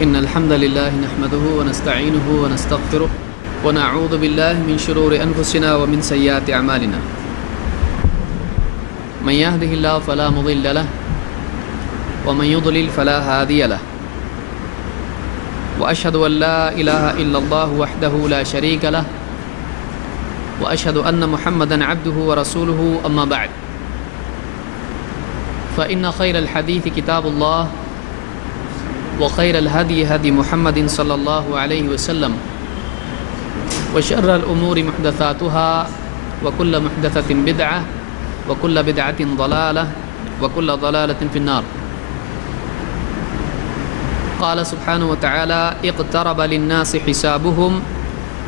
إن الحمد لله نحمده ونستعينه ونستغفره ونعوذ بالله من شرور أنفسنا ومن سيئات أعمالنا من يهده الله فلا مضل له ومن يضلل فلا هادي له وأشهد أن لا إله إلا الله وحده لا شريك له وأشهد أن محمدًا عبده ورسوله أما بعد فإن خير الحديث كتاب الله وخير الهدي هدي محمد صلى الله عليه وسلم وشر الأمور محدثاتها وكل محدثة بدعة وكل بدعة ضلالة وكل ضلالة في النار. قال سبحانه وتعالى اقترب للناس حسابهم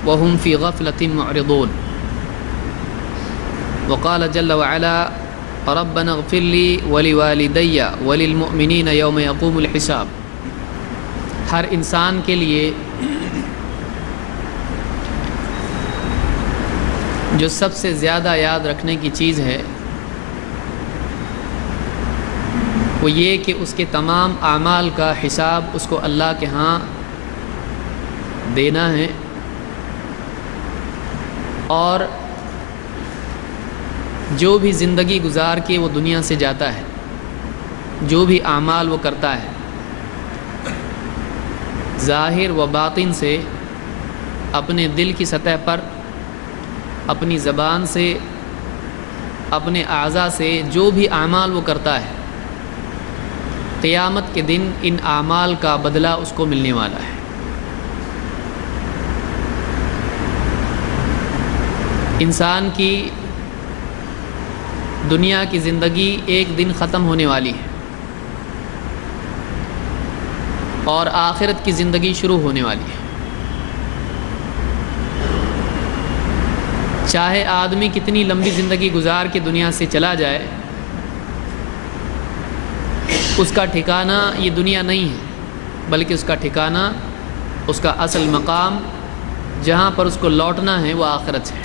وهم في غفلة معرضون. وقال جل وعلا ربنا اغفر لي ولوالدي وللمؤمنين يوم يقوم الحساب. ہر انسان کے لیے جو سب سے زیادہ یاد رکھنے کی چیز ہے وہ یہ کہ اس کے تمام اعمال کا حساب اس کو اللہ کے ہاں دینا ہے، اور جو بھی زندگی گزار کے وہ دنیا سے جاتا ہے، جو بھی اعمال وہ کرتا ہے، ظاہر و باطن سے، اپنے دل کی سطح پر، اپنی زبان سے، اپنے اعضاء سے جو بھی اعمال وہ کرتا ہے، قیامت کے دن ان اعمال کا بدلہ اس کو ملنے والا ہے۔ انسان کی دنیا کی زندگی ایک دن ختم ہونے والی ہے اور آخرت کی زندگی شروع ہونے والی ہے۔ چاہے آدمی کتنی لمبی زندگی گزار کے دنیا سے چلا جائے، اس کا ٹھکانہ یہ دنیا نہیں ہے، بلکہ اس کا ٹھکانہ، اس کا اصل مقام جہاں پر اس کو لوٹنا ہے وہ آخرت ہے۔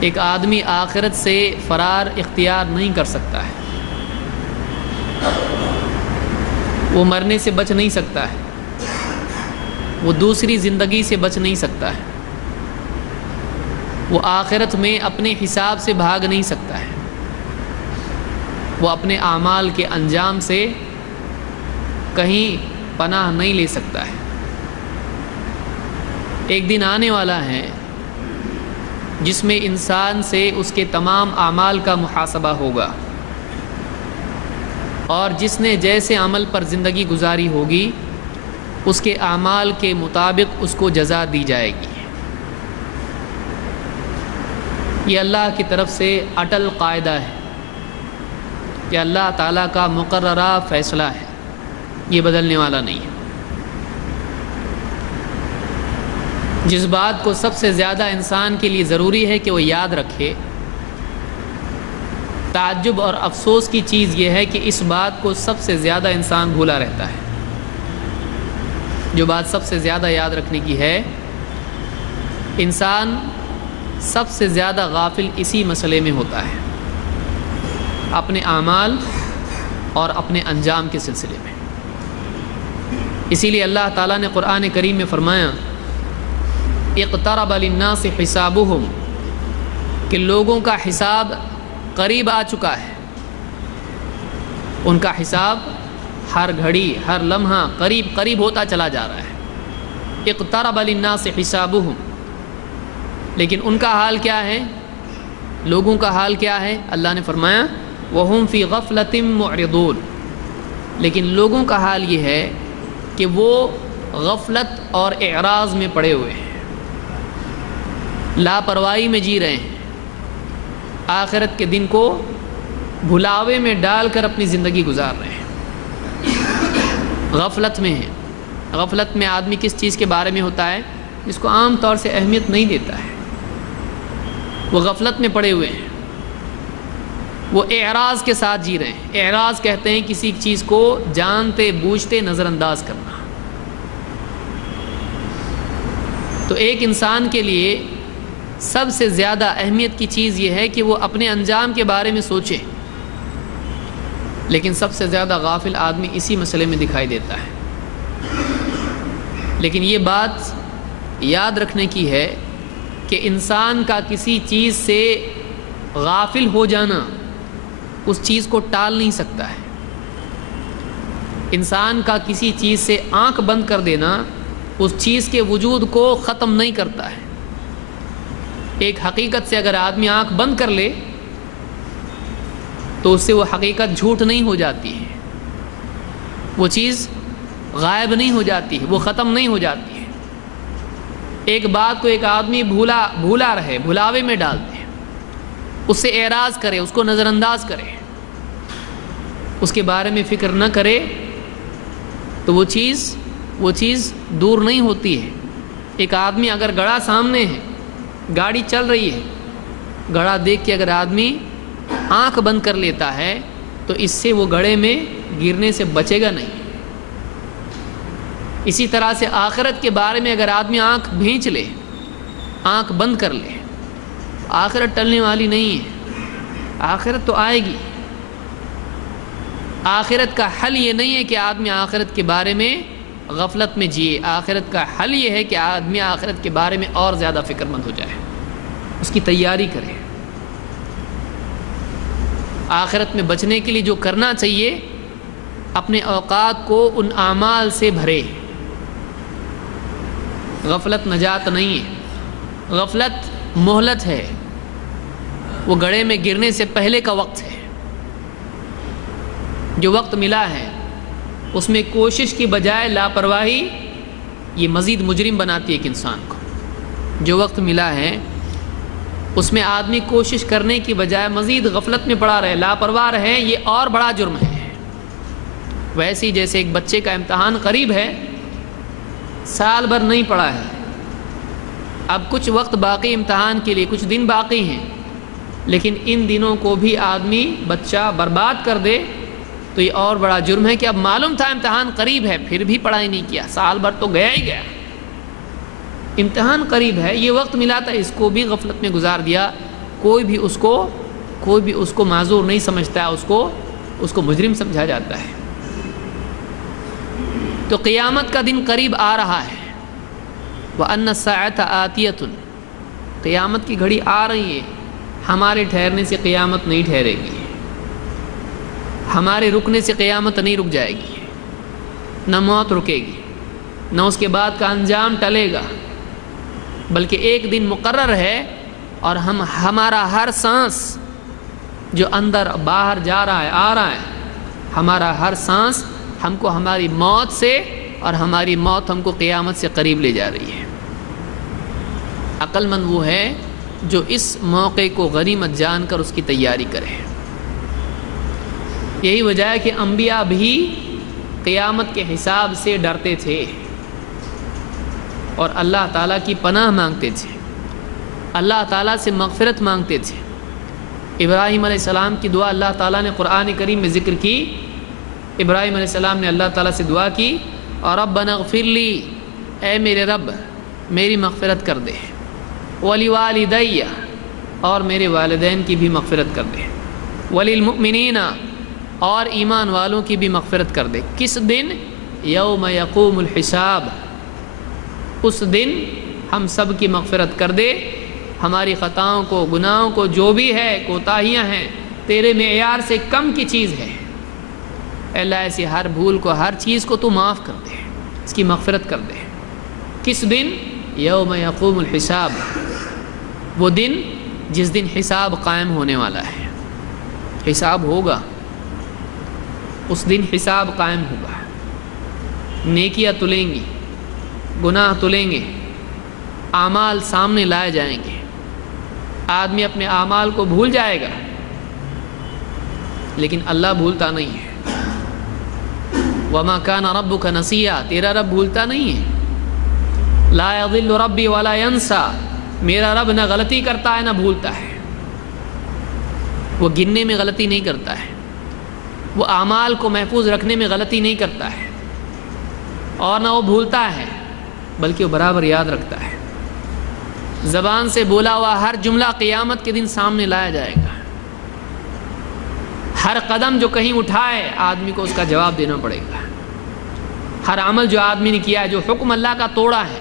ایک آدمی آخرت سے فرار اختیار نہیں کر سکتا ہے، وہ مرنے سے بچ نہیں سکتا ہے، وہ دوسری زندگی سے بچ نہیں سکتا ہے، وہ آخرت میں اپنے حساب سے بھاگ نہیں سکتا ہے، وہ اپنے اعمال کے انجام سے کہیں پناہ نہیں لے سکتا ہے۔ ایک دن آنے والا ہے جس میں انسان سے اس کے تمام اعمال کا محاسبہ ہوگا، اور جس نے جیسے عمل پر زندگی گزاری ہوگی اس کے اعمال کے مطابق اس کو جزا دی جائے گی۔ یہ اللہ کی طرف سے اٹل قاعدہ ہے، یہ اللہ تعالیٰ کا مقررہ فیصلہ ہے، یہ بدلنے والا نہیں ہے۔ جس بات کو سب سے زیادہ انسان کے لیے ضروری ہے کہ وہ یاد رکھے، تعجب اور افسوس کی چیز یہ ہے کہ اس بات کو سب سے زیادہ انسان بھولا رہتا ہے۔ جو بات سب سے زیادہ یاد رکھنے کی ہے، انسان سب سے زیادہ غافل اسی مسئلے میں ہوتا ہے، اپنے اعمال اور اپنے انجام کے سلسلے میں۔ اسی لیے اللہ تعالیٰ نے قرآن کریم میں فرمایا اقترب للناس حسابهم، کہ لوگوں کا حساب قریب آ چکا ہے، ان کا حساب ہر گھڑی ہر لمحہ قریب قریب ہوتا چلا جا رہا ہے۔ اقترب للناس حسابهم، لیکن ان کا حال کیا ہے، لوگوں کا حال کیا ہے؟ اللہ نے فرمایا وَهُمْ فِي غَفْلَةٍ مُعْرِضُونَ، لیکن لوگوں کا حال یہ ہے کہ وہ غفلت اور اعراض میں پڑے ہوئے ہیں، لاپرواہی میں جی رہے ہیں، آخرت کے دن کو بھلاوے میں ڈال کر اپنی زندگی گزار رہے ہیں، غفلت میں ہیں۔ غفلت میں آدمی کس چیز کے بارے میں ہوتا ہے جس کو عام طور سے اہمیت نہیں دیتا ہے، وہ غفلت میں پڑے ہوئے ہیں، وہ اعراض کے ساتھ جی رہے ہیں۔ اعراض کہتے ہیں کسی چیز کو جانتے بوجھتے نظر انداز کرنا۔ تو ایک انسان کے لیے سب سے زیادہ اہمیت کی چیز یہ ہے کہ وہ اپنے انجام کے بارے میں سوچے، لیکن سب سے زیادہ غافل آدمی اسی مسئلے میں دکھائی دیتا ہے۔ لیکن یہ بات یاد رکھنے کی ہے کہ انسان کا کسی چیز سے غافل ہو جانا اس چیز کو ٹال نہیں سکتا ہے۔ انسان کا کسی چیز سے آنکھ بند کر دینا اس چیز کے وجود کو ختم نہیں کرتا ہے۔ ایک حقیقت سے اگر آدمی آنکھ بند کر لے تو اس سے وہ حقیقت جھوٹ نہیں ہو جاتی ہے، وہ چیز غائب نہیں ہو جاتی ہے، وہ ختم نہیں ہو جاتی ہے۔ ایک بات کو ایک آدمی بھولا رہے، بھلاوے میں ڈال دے، اس سے اعراض کرے، اس کو نظر انداز کرے، اس کے بارے میں فکر نہ کرے تو وہ چیز دور نہیں ہوتی ہے۔ ایک آدمی اگر گڑھا سامنے ہے، گاڑی چل رہی ہے، گڑھا دیکھ کے اگر آدمی آنکھ بند کر لیتا ہے تو اس سے وہ گڑھے میں گرنے سے بچے گا نہیں۔ اسی طرح سے آخرت کے بارے میں اگر آدمی آنکھ بھینچ لے، آنکھ بند کر لے، آخرت ٹلنے والی نہیں ہے، آخرت تو آئے گی۔ آخرت کا حل یہ نہیں ہے کہ آدمی آخرت کے بارے میں غفلت میں جیے، آخرت کا حل یہ ہے کہ آدمی آخرت کے بارے میں اور زیادہ فکر مند ہو جائے، اس کی تیاری کرے۔ آخرت میں بچنے کے لیے جو کرنا چاہیے، اپنے اوقات کو ان اعمال سے بھرے۔ غفلت نجات نہیں ہے، غفلت مہلت ہے، وہ گڑھے میں گرنے سے پہلے کا وقت ہے۔ جو وقت ملا ہے اس میں کوشش کی بجائے لاپرواہی یہ مزید مجرم بناتی ہے ایک انسان کو۔ جو وقت ملا ہے اس میں آدمی کوشش کرنے کی بجائے مزید غفلت میں پڑا رہے، لاپرواہ رہے، یہ اور بڑا جرم ہے۔ ویسے ہی جیسے ایک بچے کا امتحان قریب ہے، سال بھر نہیں پڑھا ہے، اب کچھ وقت باقی امتحان کے لیے، کچھ دن باقی ہیں، لیکن ان دنوں کو بھی آدمی بچہ برباد کر دے تو یہ اور بڑا جرم ہے کہ اب معلوم تھا امتحان قریب ہے پھر بھی پڑھائی نہیں کیا، سال بھر تو گیا ہی گیا، امتحان قریب ہے، یہ وقت ملا تھا، اس کو بھی غفلت میں گزار دیا۔ کوئی بھی اس کو معذور نہیں سمجھتا ہے، اس کو مجرم سمجھا جاتا ہے۔ تو قیامت کا دن قریب آ رہا ہے، وَأَنَّ السَّاعَةَ آتِيَةٌ، قیامت کی گھڑی آ رہی ہے۔ ہمارے ٹھہرنے سے قیامت نہیں ٹھہرے گی، ہمارے رکنے سے قیامت نہیں رک جائے گی، نہ موت رکے گی، نہ اس کے بعد کا انجام ٹلے گا، بلکہ ایک دن مقرر ہے اور ہمارا ہر سانس جو اندر باہر جا رہا ہے، آ رہا ہے، ہمارا ہر سانس ہم کو ہماری موت سے، اور ہماری موت ہم کو قیامت سے قریب لے جا رہی ہے۔ عقل مند وہ ہے جو اس موقع کو غنیمت جان کر اس کی تیاری کرے۔ یہی وجہ ہے کہ انبیاء بھی قیامت کے حساب سے ڈرتے تھے اور اللہ تعالیٰ کی پناہ مانگتے تھے، اللہ تعالیٰ سے مغفرت مانگتے تھے۔ ابراہیم علیہ السلام کی دعا اللہ تعالیٰ نے قرآن کریم میں ذکر کی۔ ابراہیم علیہ السلام نے اللہ تعالیٰ سے دعا کی، اور ربنا اغفر لی، اے میرے رب میری مغفرت کر دے، وَلِوَالِدَيَّ، اور میرے والدین کی بھی مغفرت کر دے، وَلِلْمُؤْمِنِينَ، اور ایمان والوں کی بھی مغفرت کر دے۔ کس دن؟ یوم یقوم الحساب، اس دن ہم سب کی مغفرت کر دے، ہماری خطاؤں کو، گناہوں کو، جو بھی ہے کوتاہیاں ہیں، تیرے معیار سے کم کی چیز ہے، اے اللہ ایسی ہر بھول کو، ہر چیز کو تو معاف کر دے، اس کی مغفرت کر دے۔ کس دن؟ یوم یقوم الحساب، وہ دن جس دن حساب قائم ہونے والا ہے، حساب ہوگا، اس دن حساب قائم ہوگا، نیکیاں تلیں گی، گناہ تلیں گے، اعمال سامنے لائے جائیں گے، آدمی اپنے اعمال کو بھول جائے گا، لیکن اللہ بھولتا نہیں ہے۔ وَمَا كَانَ رَبُّكَ نَسِيًّا، تیرا رب بھولتا نہیں ہے۔ لَا يَضِلُّ رَبِّي وَلَا يَنسَى، میرا رب نہ غلطی کرتا ہے نہ بھولتا ہے، وہ گننے میں غلطی نہیں کرتا ہے، وہ اعمال کو محفوظ رکھنے میں غلطی نہیں کرتا ہے، اور نہ وہ بھولتا ہے بلکہ وہ برابر یاد رکھتا ہے۔ زبان سے بولا ہوا ہر جملہ قیامت کے دن سامنے لایا جائے گا، ہر قدم جو کہیں اٹھائے آدمی کو اس کا جواب دینا پڑے گا. ہر عمل جو آدمی نے کیا ہے، جو حکم اللہ کا توڑا ہے،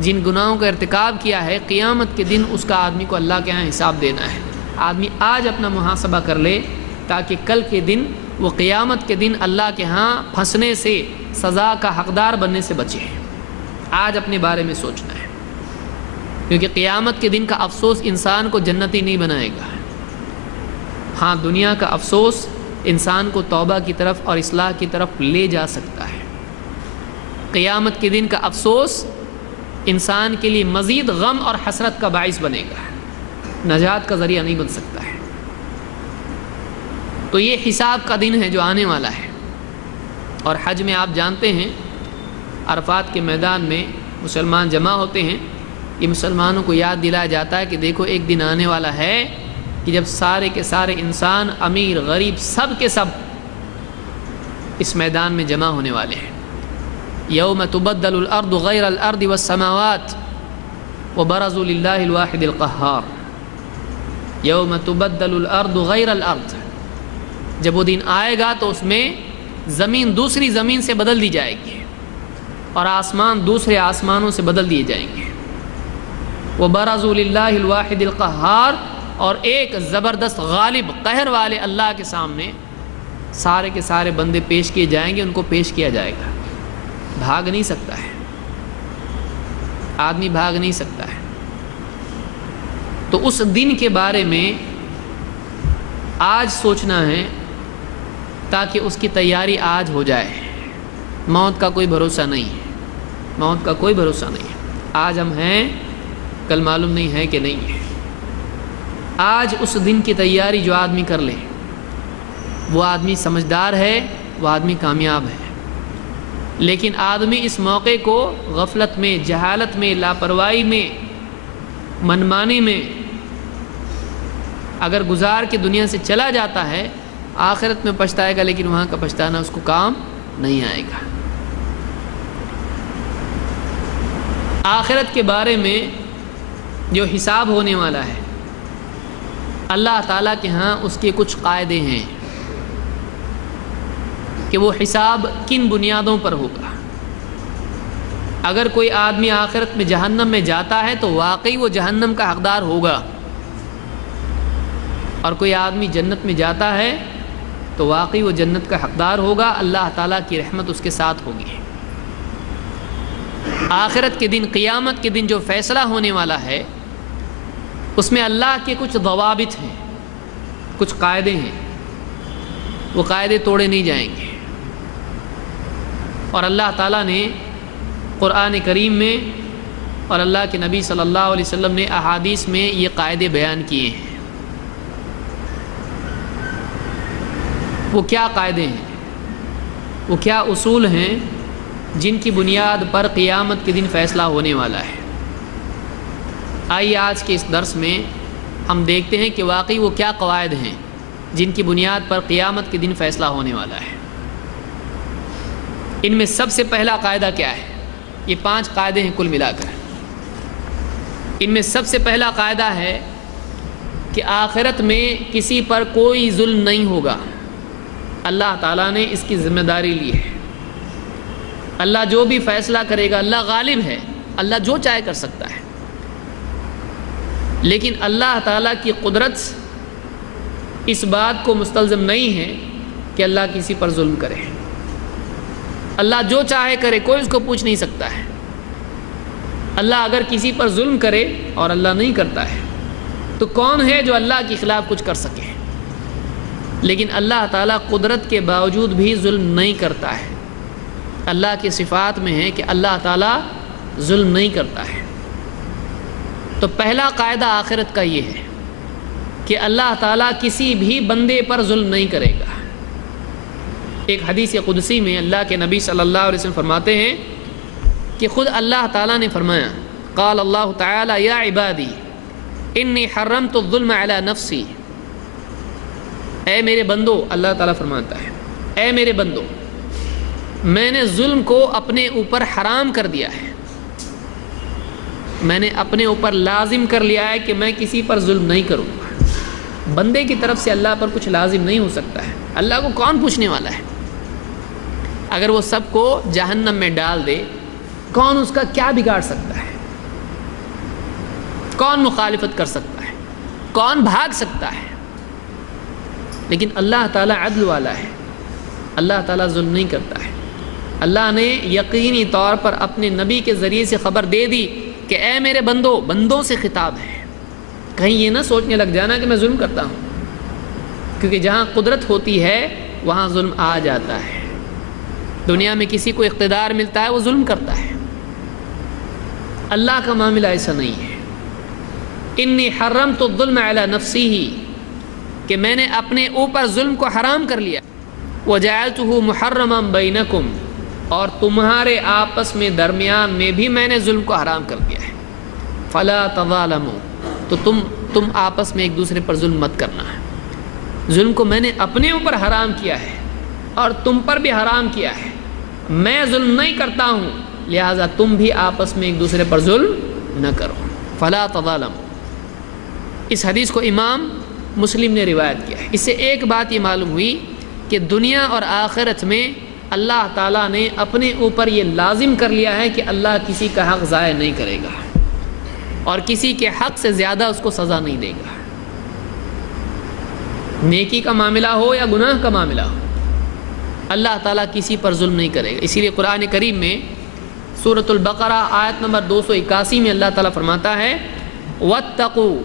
جن گناہوں کا ارتکاب کیا ہے، قیامت کے دن اس کا آدمی کو اللہ کے ہاں حساب دینا ہے. آدمی آج اپنا محاسبہ کر لے تاکہ کل کے دن وہ قیامت کے دن اللہ کے ہاں پھنسنے سے، سزا کا حقدار بننے سے بچے. آج اپنے بارے میں سوچنا ہے، کیونکہ قیامت کے دن کا افسوس انسان کو جنتی نہیں بنائے گا. ہاں، دنیا کا افسوس انسان کو توبہ کی طرف اور اصلاح کی طرف لے جا سکتا ہے. قیامت کے دن کا افسوس انسان کے لیے مزید غم اور حسرت کا باعث بنے گا، نجات کا ذریعہ نہیں بن سکتا ہے. تو یہ حساب کا دن ہے جو آنے والا ہے. اور حج میں آپ جانتے ہیں عرفات کے میدان میں مسلمان جمع ہوتے ہیں. یہ مسلمانوں کو یاد دلایا جاتا ہے کہ دیکھو ایک دن آنے والا ہے کہ جب سارے کے سارے انسان، امیر غریب، سب کے سب اس میدان میں جمع ہونے والے ہیں. یوم تبدل الارض غیر الارض والسماوات وبرزوا للہ الواحد القہار. یوم تبدل الارض غیر الارض، جب وہ دن آئے گا تو اس میں زمین دوسری زمین سے بدل دی جائے گی اور آسمان دوسرے آسمانوں سے بدل دیے جائیں گے. وبرزوا للہ الواحد القہار، اور ایک زبردست غالب قہر والے اللہ کے سامنے سارے کے سارے بندے پیش کیے جائیں گے. ان کو پیش کیا جائے گا. بھاگ نہیں سکتا ہے آدمی، بھاگ نہیں سکتا ہے. تو اس دن کے بارے میں آج سوچنا ہے تاکہ اس کی تیاری آج ہو جائے. موت کا کوئی بھروسہ نہیں ہے، موت کا کوئی بھروسہ نہیں ہے. آج ہم ہیں، کل معلوم نہیں ہے کہ نہیں ہے. آج اس دن کی تیاری جو آدمی کر لے وہ آدمی سمجھدار ہے، وہ آدمی کامیاب ہے. لیکن آدمی اس موقع کو غفلت میں، جہالت میں، لاپرواہی میں، منمانی میں اگر گزار کے دنیا سے چلا جاتا ہے، آخرت میں پچھتائے گا، لیکن وہاں کا پچھتانا اس کو کام نہیں آئے گا. آخرت کے بارے میں جو حساب ہونے والا ہے، اللہ تعالیٰ کے ہاں اس کے کچھ قاعدے ہیں کہ وہ حساب کن بنیادوں پر ہوگا. اگر کوئی آدمی آخرت میں جہنم میں جاتا ہے تو واقعی وہ جہنم کا حقدار ہوگا، اور کوئی آدمی جنت میں جاتا ہے تو واقعی وہ جنت کا حقدار ہوگا. اللہ تعالیٰ کی رحمت اس کے ساتھ ہوگی. آخرت کے دن، قیامت کے دن جو فیصلہ ہونے والا ہے، اس میں اللہ کے کچھ ضوابط ہیں، کچھ قاعدے ہیں. وہ قاعدے توڑے نہیں جائیں گے. اور اللہ تعالیٰ نے قرآن کریم میں اور اللہ کے نبی صلی اللہ علیہ وسلم نے احادیث میں یہ قاعدے بیان کیے ہیں. وہ کیا قاعدے ہیں، وہ کیا اصول ہیں جن کی بنیاد پر قیامت کے دن فیصلہ ہونے والا ہے. آئیے آج کے اس درس میں ہم دیکھتے ہیں کہ واقعی وہ کیا قواعد ہیں جن کی بنیاد پر قیامت کے دن فیصلہ ہونے والا ہے. ان میں سب سے پہلا قاعدہ کیا ہے؟ یہ 5 قاعدے ہیں کل ملا کر. ان میں سب سے پہلا قاعدہ ہے کہ آخرت میں کسی پر کوئی ظلم نہیں ہوگا. اللہ تعالیٰ نے اس کی ذمہ داری لی ہے. اللہ جو بھی فیصلہ کرے گا، اللہ غالب ہے، اللہ جو چاہے کر سکتا ہے. لیکن اللہ تعالیٰ کی قدرت اس بات کو مستلزم نہیں ہے کہ اللہ کسی پر ظلم کرے. اللہ جو چاہے کرے، کوئی اس کو پوچھ نہیں سکتا ہے. اللہ اگر کسی پر ظلم کرے اور اللہ نہیں کرتا ہے تو کون ہے جو اللہ کے خلاف کچھ کر سکے؟ لیکن اللہ تعالیٰ قدرت کے باوجود بھی ظلم نہیں کرتا ہے. اللہ کی صفات میں ہے کہ اللہ تعالیٰ ظلم نہیں کرتا ہے. تو پہلا قاعدہ آخرت کا یہ ہے کہ اللہ تعالیٰ کسی بھی بندے پر ظلم نہیں کرے گا. ایک حدیث قدسی میں اللہ کے نبی صلی اللہ علیہ وسلم فرماتے ہیں کہ خود اللہ تعالیٰ نے فرمایا، قال اللہ تعالی یا عبادی انی حرمت الظلم علی نفسی. اے میرے بندو، اللہ تعالیٰ فرماتا ہے، اے میرے بندو، میں نے ظلم کو اپنے اوپر حرام کر دیا ہے. میں نے اپنے اوپر لازم کر لیا ہے کہ میں کسی پر ظلم نہیں کروں گا. بندے کی طرف سے اللہ پر کچھ لازم نہیں ہو سکتا ہے. اللہ کو کون پوچھنے والا ہے؟ اگر وہ سب کو جہنم میں ڈال دے کون اس کا کیا بگاڑ سکتا ہے؟ کون مخالفت کر سکتا ہے؟ کون بھاگ سکتا ہے؟ لیکن اللہ تعالیٰ عدل والا ہے. اللہ تعالیٰ ظلم نہیں کرتا ہے. اللہ نے یقینی طور پر اپنے نبی کے ذریعے سے خبر دے دی کہ اے میرے بندوں سے خطاب ہے. کہیں یہ نہ سوچنے لگ جانا کہ میں ظلم کرتا ہوں، کیونکہ جہاں قدرت ہوتی ہے وہاں ظلم آ جاتا ہے. دنیا میں کسی کو اقتدار ملتا ہے وہ ظلم کرتا ہے. اللہ کا معاملہ ایسا نہیں ہے. انی حرمت الظلم علی نفسی، کہ میں نے اپنے اوپر ظلم کو حرام کر لیا. وجعلتہ محرما بینکم، اور تمہارے آپس میں درمیان میں بھی میں نے ظلم کو حرام کر دیا ہے. فلا تظالموا، تو تم آپس میں ایک دوسرے پر ظلم مت کرنا ہے. ظلم کو میں نے اپنے اوپر حرام کیا ہے اور تم پر بھی حرام کیا ہے. میں ظلم نہیں کرتا ہوں، لہٰذا تم بھی آپس میں ایک دوسرے پر ظلم نہ کرو. فلا تظالموا. اس حدیث کو امام مسلم نے روایت کیا ہے. اس سے ایک بات یہ معلوم ہوئی کہ دنیا اور آخرت میں اللہ تعالیٰ نے اپنے اوپر یہ لازم کر لیا ہے کہ اللہ کسی کا حق ضائع نہیں کرے گا اور کسی کے حق سے زیادہ اس کو سزا نہیں دے گا. نیکی کا معاملہ ہو یا گناہ کا معاملہ ہو، اللہ تعالیٰ کسی پر ظلم نہیں کرے گا. اسی لیے قرآن کریم میں سورۃ البقرہ آیت نمبر 281 میں اللہ تعالیٰ فرماتا ہے وَاتَّقُوا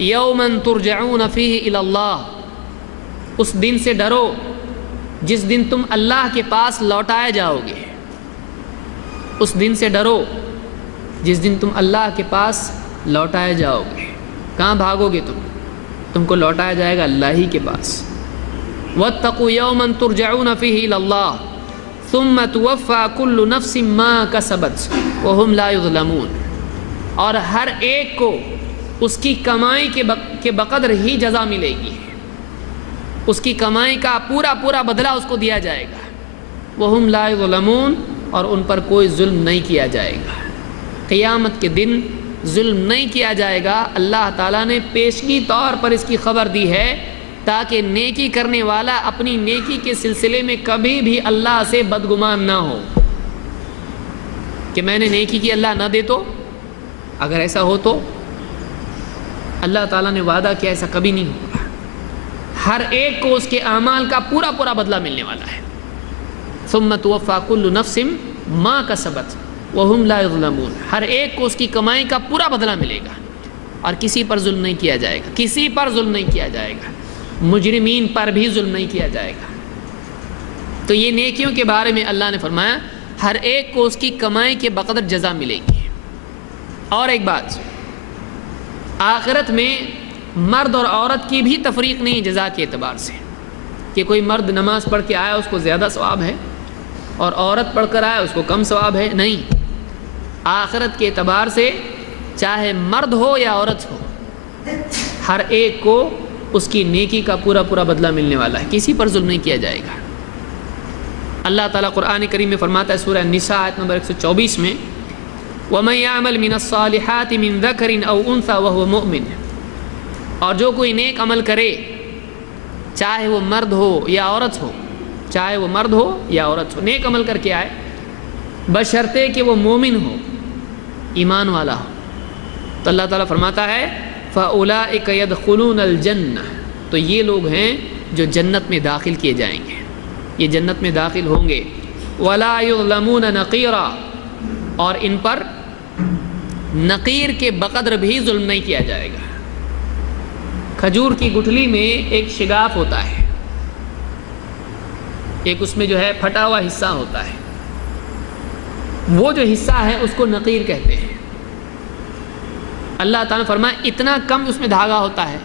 يَوْمًا تُرْجَعُونَ فِيهِ إِلَى اللَّهِ، اس دن سے ڈرو جس دن تم اللہ کے پاس لوٹائے جاؤ گے. اس دن سے ڈرو جس دن تم اللہ کے پاس لوٹائے جاؤ گے. کہاں بھاگو گے تم کو لوٹایا جائے گا اللہ ہی کے پاس. وَاتَّقُوا يَوْمًا تُرْجَعُونَ فِيهِ إِلَى اللَّهِ ثُمَّ تُوَفَّى كُلُّ نَفْسٍ مَا كَسَبَتْ وَهُمْ لَا يُظْلَمُونَ، اور ہر ایک کو اس کی کمائی کے بقدر ہی جزا ملے گی. اس کی کمائی کا پورا بدلہ اس کو دیا جائے گا. وَهُمْ لَا يُظْلَمُونَ، اور ان پر کوئی ظلم نہیں کیا جائے گا. قیامت کے دن ظلم نہیں کیا جائے گا. اللہ تعالیٰ نے پیشگی طور پر اس کی خبر دی ہے تاکہ نیکی کرنے والا اپنی نیکی کے سلسلے میں کبھی بھی اللہ سے بدگمان نہ ہو کہ میں نے نیکی کی اللہ نہ دے تو. اگر ایسا ہو تو اللہ تعالیٰ نے وعدہ کیا ایسا کبھی نہیں ہوگا. ہر ایک کو اس کے اعمال کا پورا بدلہ ملنے والا ہے. ثم توفی کل نفس ما کسبت وہم لا یظلمون، ہر ایک کو اس کی کمائی کا پورا بدلہ ملے گا اور کسی پر ظلم نہیں کیا جائے گا. کسی پر ظلم نہیں کیا جائے گا. مجرمین پر بھی ظلم نہیں کیا جائے گا. تو یہ نیکیوں کے بارے میں اللہ نے فرمایا ہر ایک کو اس کی کمائی کے بقدر جزا ملے گی. اور ایک بات، آخرت میں مرد اور عورت کی بھی تفریق نہیں جزا کے اعتبار سے کہ کوئی مرد نماز پڑھ کے آیا اس کو زیادہ ثواب ہے اور عورت پڑھ کر آیا اس کو کم ثواب ہے. نہیں، آخرت کے اعتبار سے چاہے مرد ہو یا عورت ہو، ہر ایک کو اس کی نیکی کا پورا بدلہ ملنے والا ہے. کسی پر ظلم نہیں کیا جائے گا. اللہ تعالیٰ قرآن کریم میں فرماتا ہے سورہ النساء آیت نمبر 124 میں وَمَن يَعْمَلْ مِنَ الصَّالِحَاتِ مِن ذَكَرٍ أَوْ أُنثَىٰ وَهُوَ مُؤْمِنٌ، اور جو کوئی نیک عمل کرے چاہے وہ مرد ہو یا عورت ہو، چاہے وہ مرد ہو یا عورت ہو، نیک عمل کر کے آئے بشرطے کہ وہ مومن ہو، ایمان والا ہو. تو اللہ تعالیٰ فرماتا ہے فَأُولَٰئِكَ يَدْخُلُونَ الْجَنَّةَ، تو یہ لوگ ہیں جو جنت میں داخل کیے جائیں گے، یہ جنت میں داخل ہوں گے. وَلَا يُظْلَمُونَ نَقِيرًا، اور ان پر نقیر کے بقدر بھی ظلم نہیں کیا جائے گا. کھجور کی گٹھلی میں ایک شگاف ہوتا ہے، ایک اس میں جو ہے پھٹا ہوا حصہ ہوتا ہے، وہ جو حصہ ہے اس کو نقیر کہتے ہیں. اللہ تعالیٰ نے فرمایا اتنا کم اس میں دھاگا ہوتا ہے،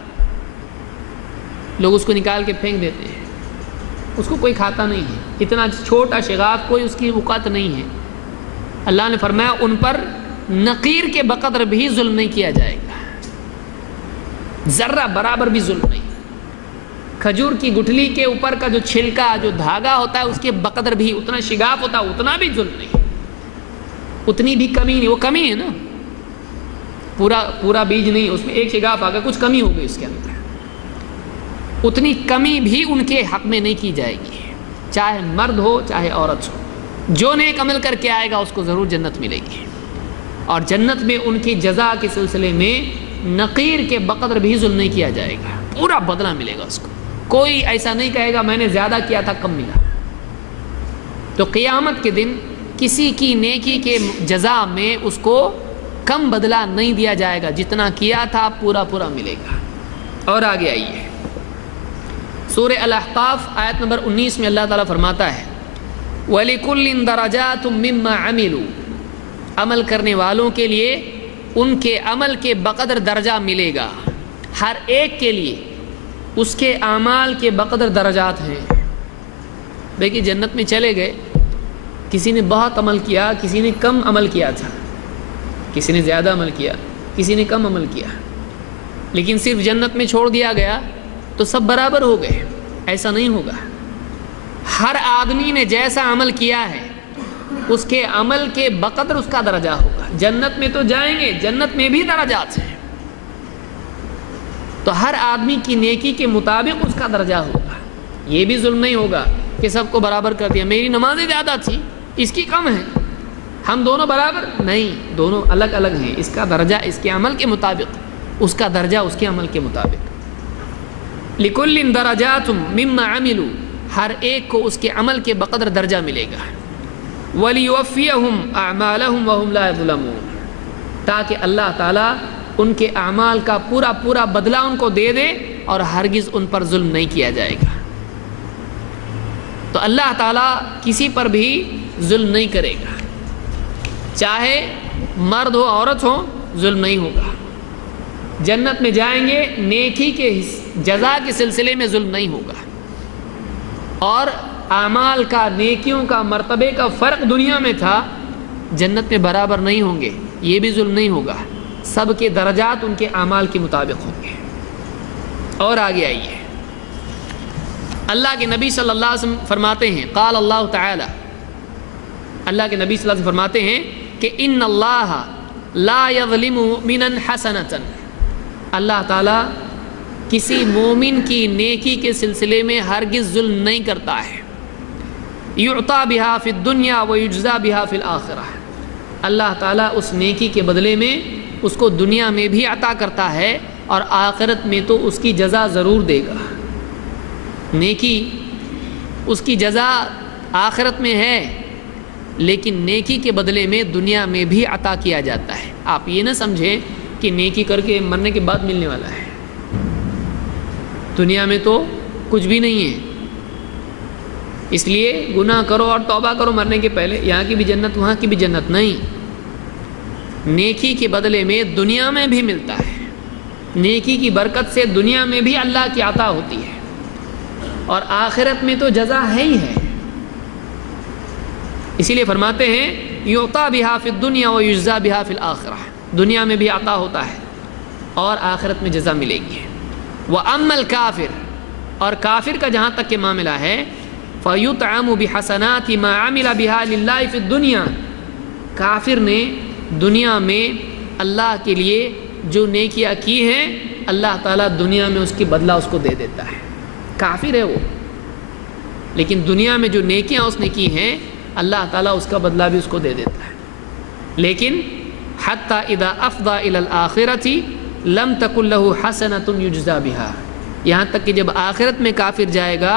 لوگ اس کو نکال کے پھینک دیتے ہیں، اس کو کوئی کھاتا نہیں ہے. اتنا چھوٹا شگاف کوئی اس کی اوقات نہیں ہے. اللہ نے فرمایا ان پر نقیر کے بقدر بھی ظلم نہیں کیا جائے گا، ذرہ برابر بھی ظلم نہیں. کھجور کی گٹھلی کے اوپر کا جو چھلکا جو دھاگا ہوتا ہے اس کے بقدر بھی اتنا شگاف ہوتا ہے، اتنا بھی ظلم نہیں، اتنی بھی کمی نہیں. وہ کمی ہے نا، پورا بیج نہیں، اس میں ایک شگاف آ گیا، کچھ کمی ہو گئی اس کے اندر. اتنی کمی بھی ان کے حق میں نہیں کی جائے گی، چاہے مرد ہو چاہے عورت ہو۔ جو نیک عمل کر کے آئے گا اس کو ضرور جنت ملے گی، اور جنت میں ان کی جزا کے سلسلے میں نقیر کے بقدر بھی ظلم نہیں کیا جائے گا، پورا بدلہ ملے گا اس کو۔ کوئی ایسا نہیں کہے گا میں نے زیادہ کیا تھا کم ملا۔ تو قیامت کے دن کسی کی نیکی کے جزا میں اس کو کم بدلہ نہیں دیا جائے گا، جتنا کیا تھا پورا پورا ملے گا۔ اور آگے آئیے، سورہ الاحقاف آیت نمبر 19 میں اللہ تعالیٰ فرماتا ہے وَلِكُلٍّ دَرَجَاتٌ مِّمَّا عَمِلُوا، عمل کرنے والوں کے لیے ان کے عمل کے بقدر درجہ ملے گا، ہر ایک کے لیے اس کے اعمال کے بقدر درجات ہیں۔ دیکھیے جنت میں چلے گئے، کسی نے بہت عمل کیا، کسی نے کم عمل کیا تھا، کسی نے زیادہ عمل کیا، کسی نے کم عمل کیا، لیکن صرف جنت میں چھوڑ دیا گیا تو سب برابر ہو گئے، ایسا نہیں ہوگا۔ ہر آدمی نے جیسا عمل کیا ہے اس کے عمل کے بقدر اس کا درجہ ہوگا۔ جنت میں تو جائیں گے، جنت میں بھی درجات ہیں، تو ہر آدمی کی نیکی کے مطابق اس کا درجہ ہوگا۔ یہ بھی ظلم نہیں ہوگا کہ سب کو برابر کر دیا، میری نمازیں زیادہ تھی اس کی کم ہے، ہم دونوں برابر نہیں، دونوں الگ الگ ہیں، اس کا درجہ اس کے عمل کے مطابق، اس کا درجہ اس کے عمل کے مطابق۔ لِكُلٍّ دَرَجَاتٌ مِّمَّا عَمِلُوا، ہر ایک کو اس کے عمل کے بقدر درجہ ملے گا۔ وَلِيُوَفِّيَهُمْ أَعْمَالَهُمْ وَهُمْ لَا يَظْلَمُونَ، تاکہ اللہ تعالیٰ ان کے اعمال کا پورا پورا بدلہ ان کو دے دے اور ہرگز ان پر ظلم نہیں کیا جائے گا۔ تو اللہ تعالیٰ کسی پر بھی ظلم نہیں کرے گا، چاہے مرد ہو عورت ہو، ظلم نہیں ہوگا۔ جنت میں جائیں گے، نیکی کے جزا کے سلسلے میں ظلم نہیں ہوگا، اور اعمال کا، نیکیوں کا، مرتبے کا فرق دنیا میں تھا، جنت میں برابر نہیں ہوں گے، یہ بھی ظلم نہیں ہوگا، سب کے درجات ان کے اعمال کے مطابق ہوں گے۔ اور آگے آئیے، اللہ کے نبی صلی اللہ علیہ وسلم فرماتے ہیں، قال اللہ تعالی، اللہ کے نبی صلی اللہ علیہ وسلم فرماتے ہیں کہ ان اللہ لا یظلم مؤمنا حسنۃ، اللہ تعالیٰ کسی مومن کی نیکی کے سلسلے میں ہرگز ظلم نہیں کرتا ہے۔ یعطا بہا فی الدنیا ویجزا بہا فی الآخرہ، اللہ تعالیٰ اس نیکی کے بدلے میں اس کو دنیا میں بھی عطا کرتا ہے اور آخرت میں تو اس کی جزا ضرور دے گا۔ نیکی اس کی جزا آخرت میں ہے، لیکن نیکی کے بدلے میں دنیا میں بھی عطا کیا جاتا ہے۔ آپ یہ نہ سمجھیں کہ نیکی کر کے مرنے کے بعد ملنے والا ہے، دنیا میں تو کچھ بھی نہیں ہے، اس لیے گناہ کرو اور توبہ کرو مرنے کے پہلے، یہاں کی بھی جنت وہاں کی بھی جنت نہیں، نیکی کے بدلے میں دنیا میں بھی ملتا ہے، نیکی کی برکت سے دنیا میں بھی اللہ کی عطا ہوتی ہے، اور آخرت میں تو جزا ہے ہی ہے۔ اسی لیے فرماتے ہیں یعطا بہا فی الدنیا ویجزا بہا فی الآخرہ، دنیا میں بھی عطا ہوتا ہے اور آخرت میں جزا ملے گی۔ وَأَمَّا الْكَافِرُ، اور کافر کا جہاں تک کہ معاملہ ہے، فَيُطْعَمُ بِحَسَنَاتِ مَا عَمِلَ بِهَا لِلَّهِ فِي الدُّنْيَا، کافر نے دنیا میں اللہ کے لیے جو نیکیاں کی ہیں اللہ تعالیٰ دنیا میں اس کی بدلہ اس کو دے دیتا ہے۔ کافر ہے وہ، لیکن دنیا میں جو نیکیاں اس نے کی ہیں اللہ تعالیٰ اس کا بدلہ بھی اس کو دے دیتا ہے، لیکن حَتَّى إِذَا أَفْضَى إِلَى الْآخِرَةِ لم تکن لہ حسنۃ یجزا بہا، یہاں تک کہ جب آخرت میں کافر جائے گا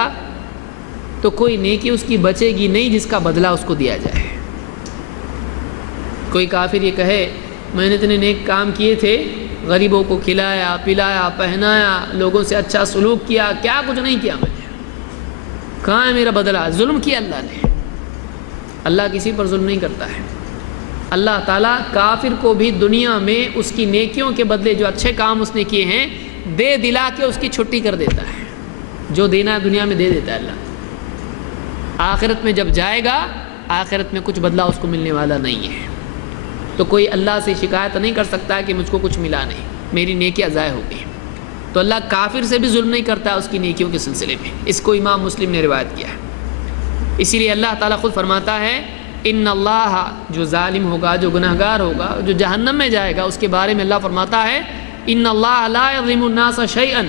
تو کوئی نیکی اس کی بچے گی نہیں جس کا بدلہ اس کو دیا جائے۔ کوئی کافر یہ کہے میں نے اتنے نیک کام کیے تھے، غریبوں کو کھلایا پلایا پہنایا، لوگوں سے اچھا سلوک کیا، کیا کچھ نہیں کیا میں نے، کہاں ہے میرا بدلہ؟ ظلم کیا اللہ نے۔ اللہ کسی پر ظلم نہیں کرتا ہے، اللہ تعالیٰ کافر کو بھی دنیا میں اس کی نیکیوں کے بدلے جو اچھے کام اس نے کیے ہیں دے دلا کے اس کی چھٹی کر دیتا ہے، جو دینا ہے دنیا میں دے دیتا ہے اللہ۔ آخرت میں جب جائے گا آخرت میں کچھ بدلہ اس کو ملنے والا نہیں ہے، تو کوئی اللہ سے شکایت نہیں کر سکتا ہے کہ مجھ کو کچھ ملا نہیں، میری نیکیاں ضائع ہو گئی۔ تو اللہ کافر سے بھی ظلم نہیں کرتا ہے اس کی نیکیوں کے سلسلے میں، اس کو امام مسلم نے روایت کیا ہے۔ اسی لیے اللہ تعالیٰ خود فرماتا ہے ان اللہ، جو ظالم ہوگا، جو گناہگار ہوگا، جو جہنم میں جائے گا، اس کے بارے میں اللہ فرماتا ہے ان اللہ لا یظلم الناس شیئا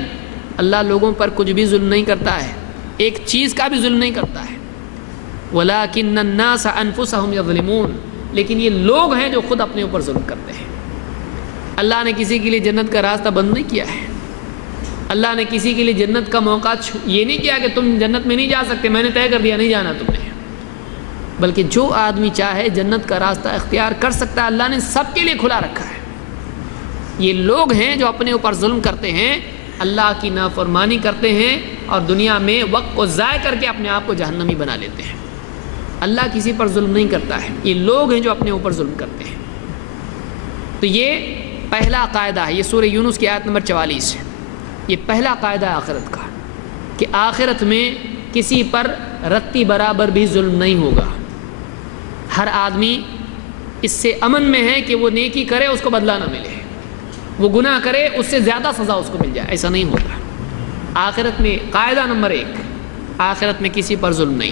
اللہ لوگوں پر کچھ بھی ظلم نہیں کرتا ہے، ایک چیز کا بھی ظلم نہیں کرتا ہے. وَلَٰكِنَّ النَّاسَ أَنفُسَهُمْ يَظْلِمُونَ، لیکن یہ لوگ ہیں جو خود اپنے اوپر ظلم کرتے ہیں. اللہ نے کسی کے لیے جنت کا راستہ بند نہیں کیا ہے. اللہ نے کسی کے لیے جنت کا موقع یہ نہیں کیا کہ تم جنت میں نہیں جا سکتے، میں نے طے کر دیا نہیں جانا تم نے. بلکہ جو آدمی چاہے جنت کا راستہ اختیار کر سکتا ہے، اللہ نے سب کے لیے کھلا رکھا ہے. یہ لوگ ہیں جو اپنے اوپر ظلم کرتے ہیں، اللہ کی نافرمانی کرتے ہیں اور دنیا میں وقت کو ضائع کر کے اپنے آپ کو جہنمی بنا لیتے ہیں. اللہ کسی پر ظلم نہیں کرتا ہے، یہ لوگ ہیں جو اپنے اوپر ظلم کرتے ہیں. تو یہ پہلا قاعدہ ہے، یہ سورہ یونس کی آیت نمبر 44 ہے. یہ پہلا قاعدہ ہے آخرت کا کہ آخرت میں کسی پر رتی برابر بھی ظلم نہیں ہوگا. ہر آدمی اس سے امن میں ہے کہ وہ نیکی کرے اس کو بدلہ نہ ملے، وہ گناہ کرے اس سے زیادہ سزا اس کو مل جائے. ایسا نہیں ہوگا آخرت میں. قاعدہ نمبر 1، آخرت میں کسی پر ظلم نہیں،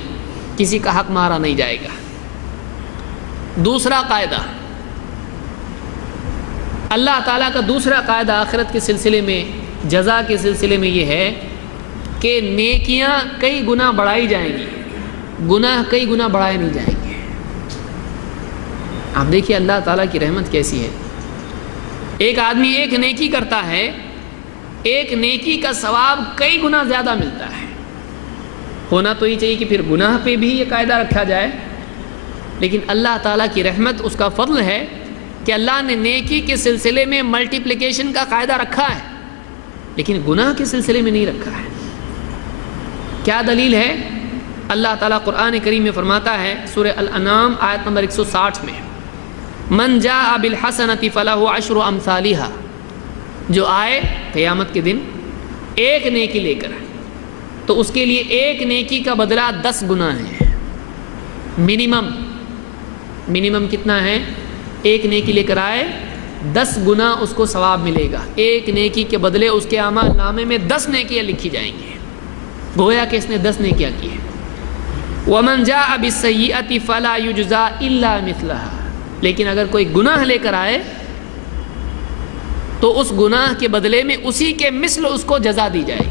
کسی کا حق مارا نہیں جائے گا. دوسرا قاعدہ، اللہ تعالیٰ کا دوسرا قاعدہ آخرت کے سلسلے میں، جزا کے سلسلے میں یہ ہے کہ نیکیاں کئی گنا بڑھائی جائیں گی، گناہ کئی گنا بڑھائے نہیں جائیں گے. آپ دیکھیے اللہ تعالیٰ کی رحمت کیسی ہے. ایک آدمی ایک نیکی کرتا ہے، ایک نیکی کا ثواب کئی گنا زیادہ ملتا ہے. ہونا تو یہ چاہیے کہ پھر گناہ پہ بھی یہ قاعدہ رکھا جائے، لیکن اللہ تعالیٰ کی رحمت، اس کا فضل ہے کہ اللہ نے نیکی کے سلسلے میں ملٹیپلیکیشن کا قاعدہ رکھا ہے، لیکن گناہ کے سلسلے میں نہیں رکھا ہے. کیا دلیل ہے؟ اللہ تعالیٰ قرآن کریم میں فرماتا ہے سورہ الانعام آیت نمبر 160 میں، من جاء بالحسنۃ فلہ عشر امثالها، جو آئے قیامت کے دن ایک نیکی لے کر تو اس کے لیے ایک نیکی کا بدلہ 10 گنا ہے. منیمم کتنا ہے؟ ایک نیکی لے کر آئے 10 گنا اس کو ثواب ملے گا. ایک نیکی کے بدلے اس کے اعمال نامے میں 10 نیکیاں لکھی جائیں گی، گویا کہ اس نے 10 نیکیاں کی ہیں. وَمَنْ جَاءَ بِالسَّيِّئَةِ فَلَا يُجْزَى إِلَّا مِثْلَهَا، لیکن اگر کوئی گناہ لے کر آئے تو اس گناہ کے بدلے میں اسی کے مثل اس کو جزا دی جائے گی.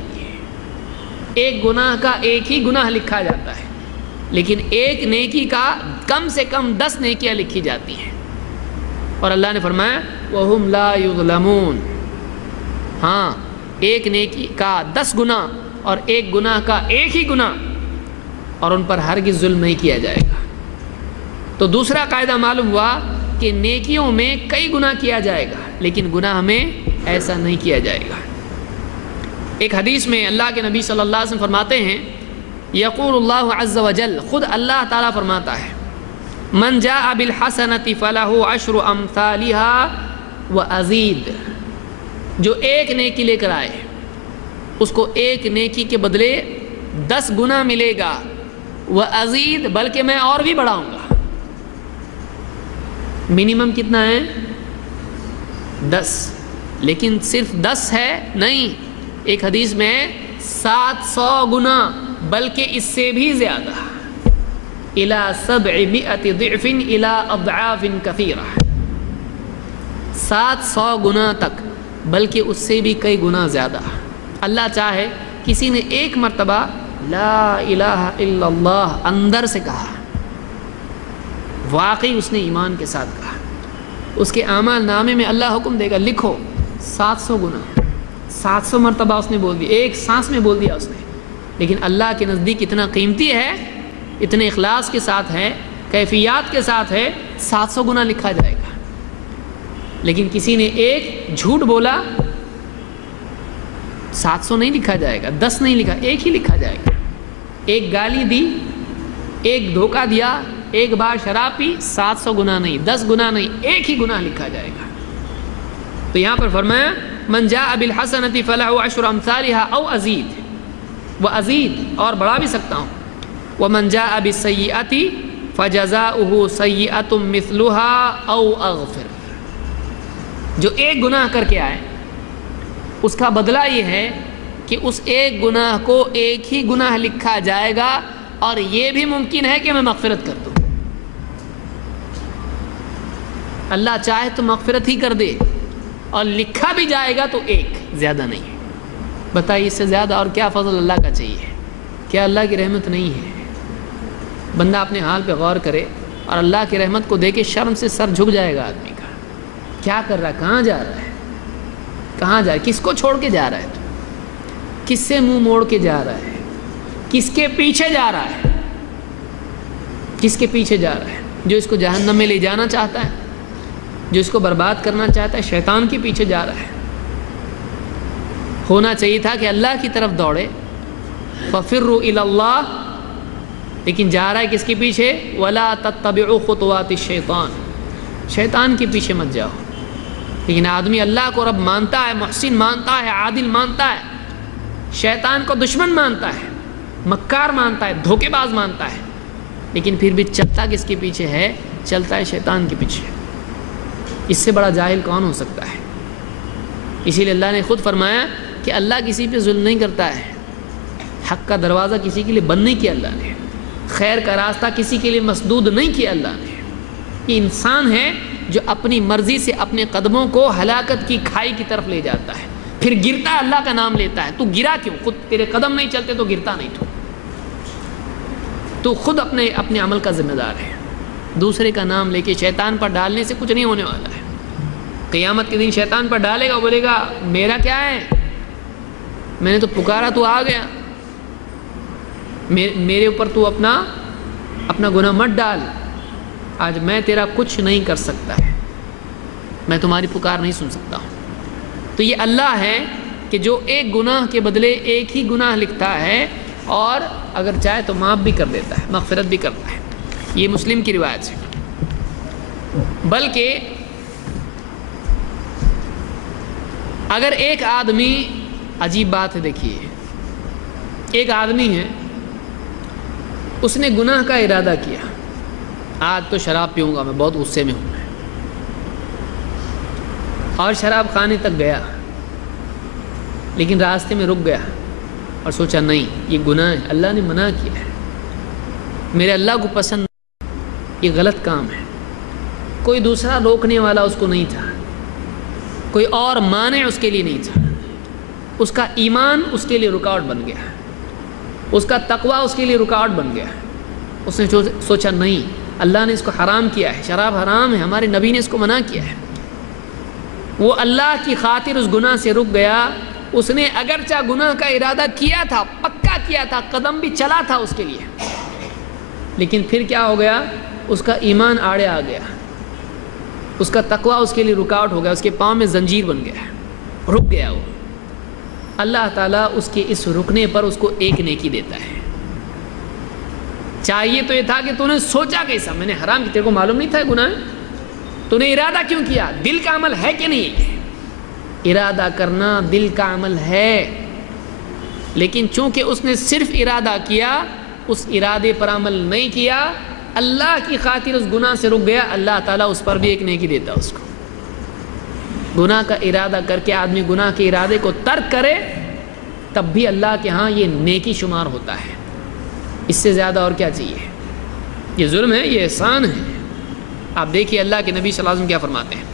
ایک گناہ کا ایک ہی گناہ لکھا جاتا ہے، لیکن ایک نیکی کا کم سے کم 10 نیکیاں لکھی جاتی ہیں. اور اللہ نے فرمایا وَهُمْ لَا يُظْلَمُونَ، ہاں ایک نیکی کا 10 گناہ اور ایک گناہ کا ایک ہی گناہ، اور ان پر ہرگز ظلم نہیں کیا جائے گا. تو دوسرا قاعدہ معلوم ہوا کہ نیکیوں میں کئی گناہ کیا جائے گا، لیکن گناہ میں ایسا نہیں کیا جائے گا. ایک حدیث میں اللہ کے نبی صلی اللہ علیہ وسلم فرماتے ہیں، یقول اللہ عز وجل، خود اللہ تعالیٰ فرماتا ہے، من جاء بالحسنۃ فلہ عشر امثالها وازید، جو ایک نیکی لے کر آئے اس کو ایک نیکی کے بدلے 10 گنا ملے گا. وازید، بلکہ میں اور بھی بڑھاؤں گا. منیمم کتنا ہے؟ 10، لیکن صرف 10 ہے نہیں، ایک حدیث میں 700 گنا، بلکہ اس سے بھی زیادہ، الى 700 ضعف الى اضعاف کثیرہ، 700 گنا تک، بلکہ اس سے بھی کئی گنا زیادہ. اللہ چاہے کسی نے ایک مرتبہ لا الہ الا اللہ اندر سے کہا، واقعی اس نے ایمان کے ساتھ کہا، اس کے اعمال نامے میں اللہ حکم دے گا لکھو 700 گنا، 700 مرتبہ اس نے بول دیا، ایک سانس میں بول دیا اس نے. لیکن اللہ کے نزدیک اتنا قیمتی ہے، اتنے اخلاص کے ساتھ ہے، کیفیات کے ساتھ ہے، 700 گنا لکھا جائے گا. لیکن کسی نے ایک جھوٹ بولا، 700 نہیں لکھا جائے گا، 10 نہیں لکھا، ایک ہی لکھا جائے گا. ایک گالی دی، ایک دھوکہ دیا، ایک بار شراب پی، 700 گنا نہیں، 10 گنا نہیں، ایک ہی گناہ لکھا جائے گا. تو یہاں پر فرمایا من جاء بالحسنۃ فلہ عشر امثالها او ازید، وازید اور بڑھا بھی سکتا ہوں. ومن جاء بالسیئۃ فجزاؤہ سیئۃ مثلها او اغفر، جو ایک گناہ کر کے آئے اس کا بدلہ یہ ہے کہ اس ایک گناہ کو ایک ہی گناہ لکھا جائے گا، اور یہ بھی ممکن ہے کہ میں مغفرت کر دوں. اللہ چاہے تو مغفرت ہی کر دے، اور لکھا بھی جائے گا تو ایک، زیادہ نہیں. بتائیے اس سے زیادہ اور کیا فضل اللہ کا چاہیے؟ کیا اللہ کی رحمت نہیں ہے؟ بندہ اپنے حال پہ غور کرے اور اللہ کی رحمت کو دیکھے شرم سے سر جھک جائے گا آدمی کا. کیا کر رہا ہے؟ کہاں جا رہا ہے؟ کہاں جا رہا ہے؟ کس کو چھوڑ کے جا رہا ہے؟ تو کس سے منہ موڑ کے جا رہا ہے؟ کس کے پیچھے جا رہا ہے؟ کس کے پیچھے جا رہا ہے؟ جو اس کو جہنم میں لے جانا چاہتا ہے، جو اس کو برباد کرنا چاہتا ہے، شیطان کے پیچھے جا رہا ہے. ہونا چاہیے تھا کہ اللہ کی طرف دوڑے، فَفِرُّوا إِلَى اللَّهِ، لیکن جا رہا ہے کس کے پیچھے؟ وَلَا تَتَّبِعُوا خُطُوَاتِ الشَّيْطَانِ، شیطان کے پیچھے مت جاؤ. لیکن آدمی اللہ کو رب مانتا ہے، محسن مانتا ہے، عادل مانتا ہے، شیطان کو دشمن مانتا ہے، مکار مانتا ہے، دھوکے باز مانتا ہے، لیکن پھر بھی چلتا کس کے پیچھے ہے؟ چلتا ہے شیطان کے پیچھے. اس سے بڑا جاہل کون ہو سکتا ہے؟ اسی لیے اللہ نے خود فرمایا کہ اللہ کسی پہ ظلم نہیں کرتا ہے، حق کا دروازہ کسی کے لیے بند نہیں کیا اللہ نے، خیر کا راستہ کسی کے لیے مسدود نہیں کیا اللہ نے. یہ انسان ہے جو اپنی مرضی سے اپنے قدموں کو ہلاکت کی کھائی کی طرف لے جاتا ہے، پھر گرتا اللہ کا نام لیتا ہے. تو گرا کیوں؟ خود تیرے قدم نہیں چلتے تو گرتا نہیں. تو خود اپنے عمل کا ذمہ دار ہے. دوسرے کا نام لے کے شیطان پر ڈالنے سے کچھ نہیں ہونے والا ہے. قیامت کے دن شیطان پر ڈالے گا، بولے گا میرا کیا ہے، میں نے تو پکارا تو آ گیا، میرے اوپر تو اپنا گناہ مت ڈال، آج میں تیرا کچھ نہیں کر سکتا ہے، میں تمہاری پکار نہیں سن سکتا ہوں. تو یہ اللہ ہے کہ جو ایک گناہ کے بدلے ایک ہی گناہ لکھتا ہے اور اگر چاہے تو معاف بھی کر دیتا ہے، مغفرت بھی کرتا ہے. یہ مسلم کی روایت ہے. بلکہ اگر ایک آدمی، عجیب بات ہے دیکھیے، ایک آدمی ہے، اس نے گناہ کا ارادہ کیا، آج تو شراب پیوں گا، میں بہت غصے میں ہوں، اور شراب خانے تک گیا، لیکن راستے میں رک گیا اور سوچا نہیں یہ گناہ ہے، اللہ نے منع کیا ہے، میرے اللہ کو پسند نہیں، یہ غلط کام ہے. کوئی دوسرا روکنے والا اس کو نہیں تھا، کوئی اور مانع اس کے لیے نہیں تھا. اس کا ایمان اس کے لیے رکاوٹ بن گیا، اس کا تقوی اس کے لیے رکاوٹ بن گیا. اس نے سوچا نہیں، اللہ نے اس کو حرام کیا ہے، شراب حرام ہے، ہمارے نبی نے اس کو منع کیا ہے. وہ اللہ کی خاطر اس گناہ سے رک گیا. اس نے اگرچہ گناہ کا ارادہ کیا تھا، پکا کیا تھا، قدم بھی چلا تھا اس کے لیے، لیکن پھر کیا ہو گیا؟ اس کا ایمان آڑے آ گیا، اس کا تقوی اس کے لیے رکاوٹ ہو گیا، اس کے پاؤں میں زنجیر بن گیا، رک گیا وہ. اللہ تعالیٰ اس کے اس رکنے پر اس کو ایک نیکی دیتا ہے. چاہیے تو یہ تھا کہ تو نے سوچا کیسا، میں نے حرام کی، تیرے کو معلوم نہیں تھا گناہ، تو نے ارادہ کیوں کیا؟ دل کا عمل ہے کہ نہیں؟ ارادہ کرنا دل کا عمل ہے، لیکن چونکہ اس نے صرف ارادہ کیا، اس ارادے پر عمل نہیں کیا، اللہ کی خاطر اس گناہ سے رک گیا، اللہ تعالیٰ اس پر بھی ایک نیکی دیتا اس کو. گناہ کا ارادہ کر کے آدمی گناہ کے ارادے کو ترک کرے تب بھی اللہ کے ہاں یہ نیکی شمار ہوتا ہے. اس سے زیادہ اور کیا چاہیے؟ یہ ظلم ہے، یہ احسان ہے. آپ دیکھیے اللہ کے نبی صلی اللہ علیہ وسلم کیا فرماتے ہیں،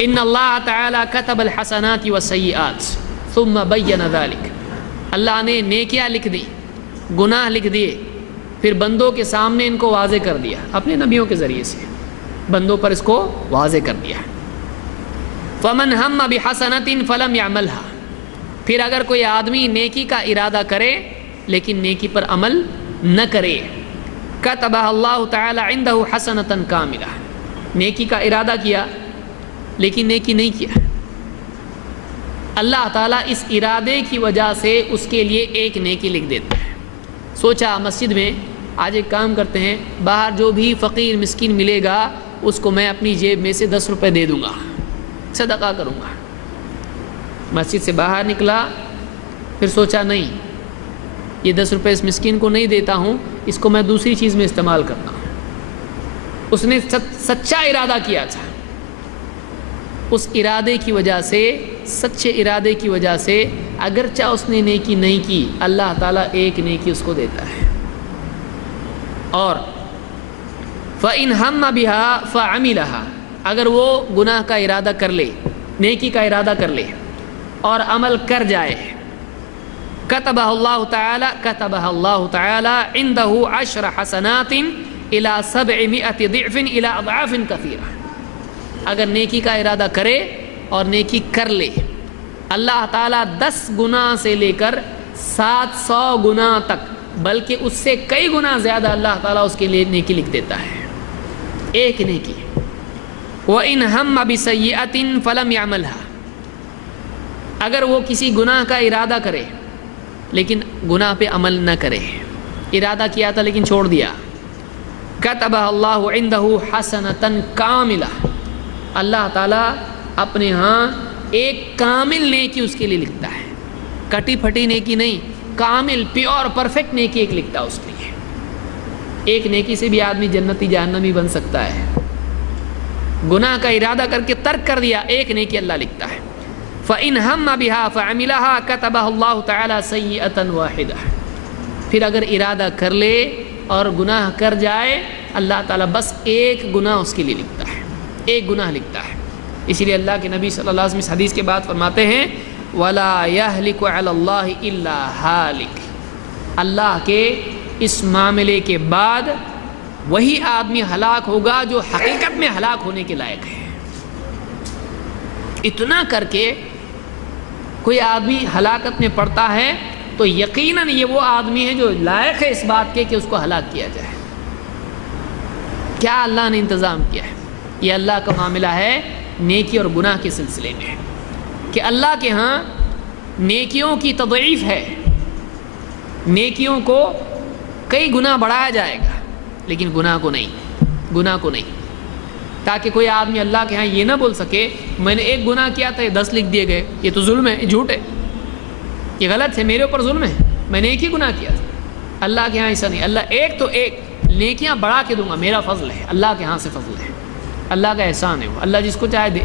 ان اللہ تعالی کتب الحسنات والسیئات ثم بین ذلک. اللہ نے نیکیاں لکھ دی، گناہ لکھ دیے، پھر بندوں کے سامنے ان کو واضح کر دیا، اپنے نبیوں کے ذریعے سے بندوں پر اس کو واضح کر دیا. فمن ہم بحسنۃ فلم یعملھا، پھر اگر کوئی آدمی نیکی کا ارادہ کرے لیکن نیکی پر عمل نہ کرے، کتبہ اللہ تعالی عندہ حسنۃ کاملہ، نیکی کا ارادہ کیا لیکن نیکی نہیں کیا، اللہ تعالیٰ اس ارادے کی وجہ سے اس کے لیے ایک نیکی لکھ دیتا ہے. سوچا مسجد میں آج ایک کام کرتے ہیں، باہر جو بھی فقیر مسکین ملے گا اس کو میں اپنی جیب میں سے 10 روپے دے دوں گا، صدقہ کروں گا. مسجد سے باہر نکلا، پھر سوچا نہیں یہ 10 روپے اس مسکین کو نہیں دیتا ہوں، اس کو میں دوسری چیز میں استعمال کرتا ہوں. اس نے سچا ارادہ کیا تھا، اس ارادے کی وجہ سے، سچے ارادے کی وجہ سے اگرچہ اس نے نیکی نہیں کی، اللہ تعالیٰ ایک نیکی اس کو دیتا ہے. اور فَإِنْ هَمَّ بِهَا فَعَمِلَهَا، اگر وہ گناہ کا ارادہ کر لے، نیکی کا ارادہ کر لے اور عمل کر جائے، كتبها الله تعالى عنده 10 حسنات الى 700 ضعف الى اضعاف كثيرة. اگر نیکی کا ارادہ کرے اور نیکی کر لے، اللہ تعالیٰ 10 گناہ سے لے کر 700 گناہ تک، بلکہ اس سے کئی گنا زیادہ اللہ تعالیٰ اس کے لیے نیکی لکھ دیتا ہے، ایک نیکی۔ وَإِنْ هَمَّ بِسَيِّئَةٍ فَلَمْ يَعْمَلْهَا، اگر وہ کسی گناہ کا ارادہ کرے لیکن گناہ پہ عمل نہ کرے، ارادہ کیا تھا لیکن چھوڑ دیا، كَتَبَهَا اللَّهُ عِنْدَهُ حَسَنَةً كَامِلَةً، اللہ تعالیٰ اپنے ہاں ایک کامل نیکی اس کے لیے لکھتا ہے، کٹی پھٹی نیکی نہیں، کامل پیور پرفیکٹ نیکی ایک لکھتا ہے اس کے لیے۔ ایک نیکی سے بھی آدمی جنتی جہنمی بن سکتا ہے، گناہ کا ارادہ کر کے ترک کر دیا، ایک نیکی اللہ لکھتا ہے۔ فَإِنْ هَمَّ بِهَا فَعَمِلَهَا كَتَبَهَا اللَّهُ تَعَالَى سَيِّئَةً وَاحِدَةً، پھر اگر ارادہ کر لے اور گناہ کر جائے، اللہ تعالیٰ بس ایک گناہ اس کے لیے لکھتا ہے، ایک گناہ لکھتا ہے۔ اسی لیے اللہ کے نبی صلی اللہ علیہ وسلم اس حدیث کے بعد فرماتے ہیں وَلَا يَهْلِكُ عَلَى اللَّهِ إِلَّا هَالِكٌ، اللہ کے اس معاملے کے بعد وہی آدمی ہلاک ہوگا جو حقیقت میں ہلاک ہونے کے لائق ہے۔ اتنا کر کے کوئی آدمی ہلاکت میں پڑتا ہے تو یقیناً یہ وہ آدمی ہے جو لائق ہے اس بات کے کہ اس کو ہلاک کیا جائے۔ کیا اللہ نے انتظام کیا ہے؟ یہ اللہ کا معاملہ ہے نیکی اور گناہ کے سلسلے میں، کہ اللہ کے ہاں نیکیوں کی تضعیف ہے، نیکیوں کو کئی گنا بڑھایا جائے گا لیکن گناہ کو نہیں، تاکہ کوئی آدمی اللہ کے ہاں یہ نہ بول سکے میں نے ایک گناہ کیا تھا یہ 10 لکھ دیے گئے، یہ تو ظلم ہے، یہ جھوٹ ہے، یہ غلط ہے، میرے اوپر ظلم ہے، میں نے ایک ہی گناہ کیا تھا۔ اللہ کے ہاں ایسا نہیں، اللہ ایک تو ایک نیکیاں بڑھا کے دوں گا، میرا فضل ہے، اللہ کے ہاں سے فضل ہے، اللہ کا احسان ہے، وہ اللہ جس کو چاہے دے۔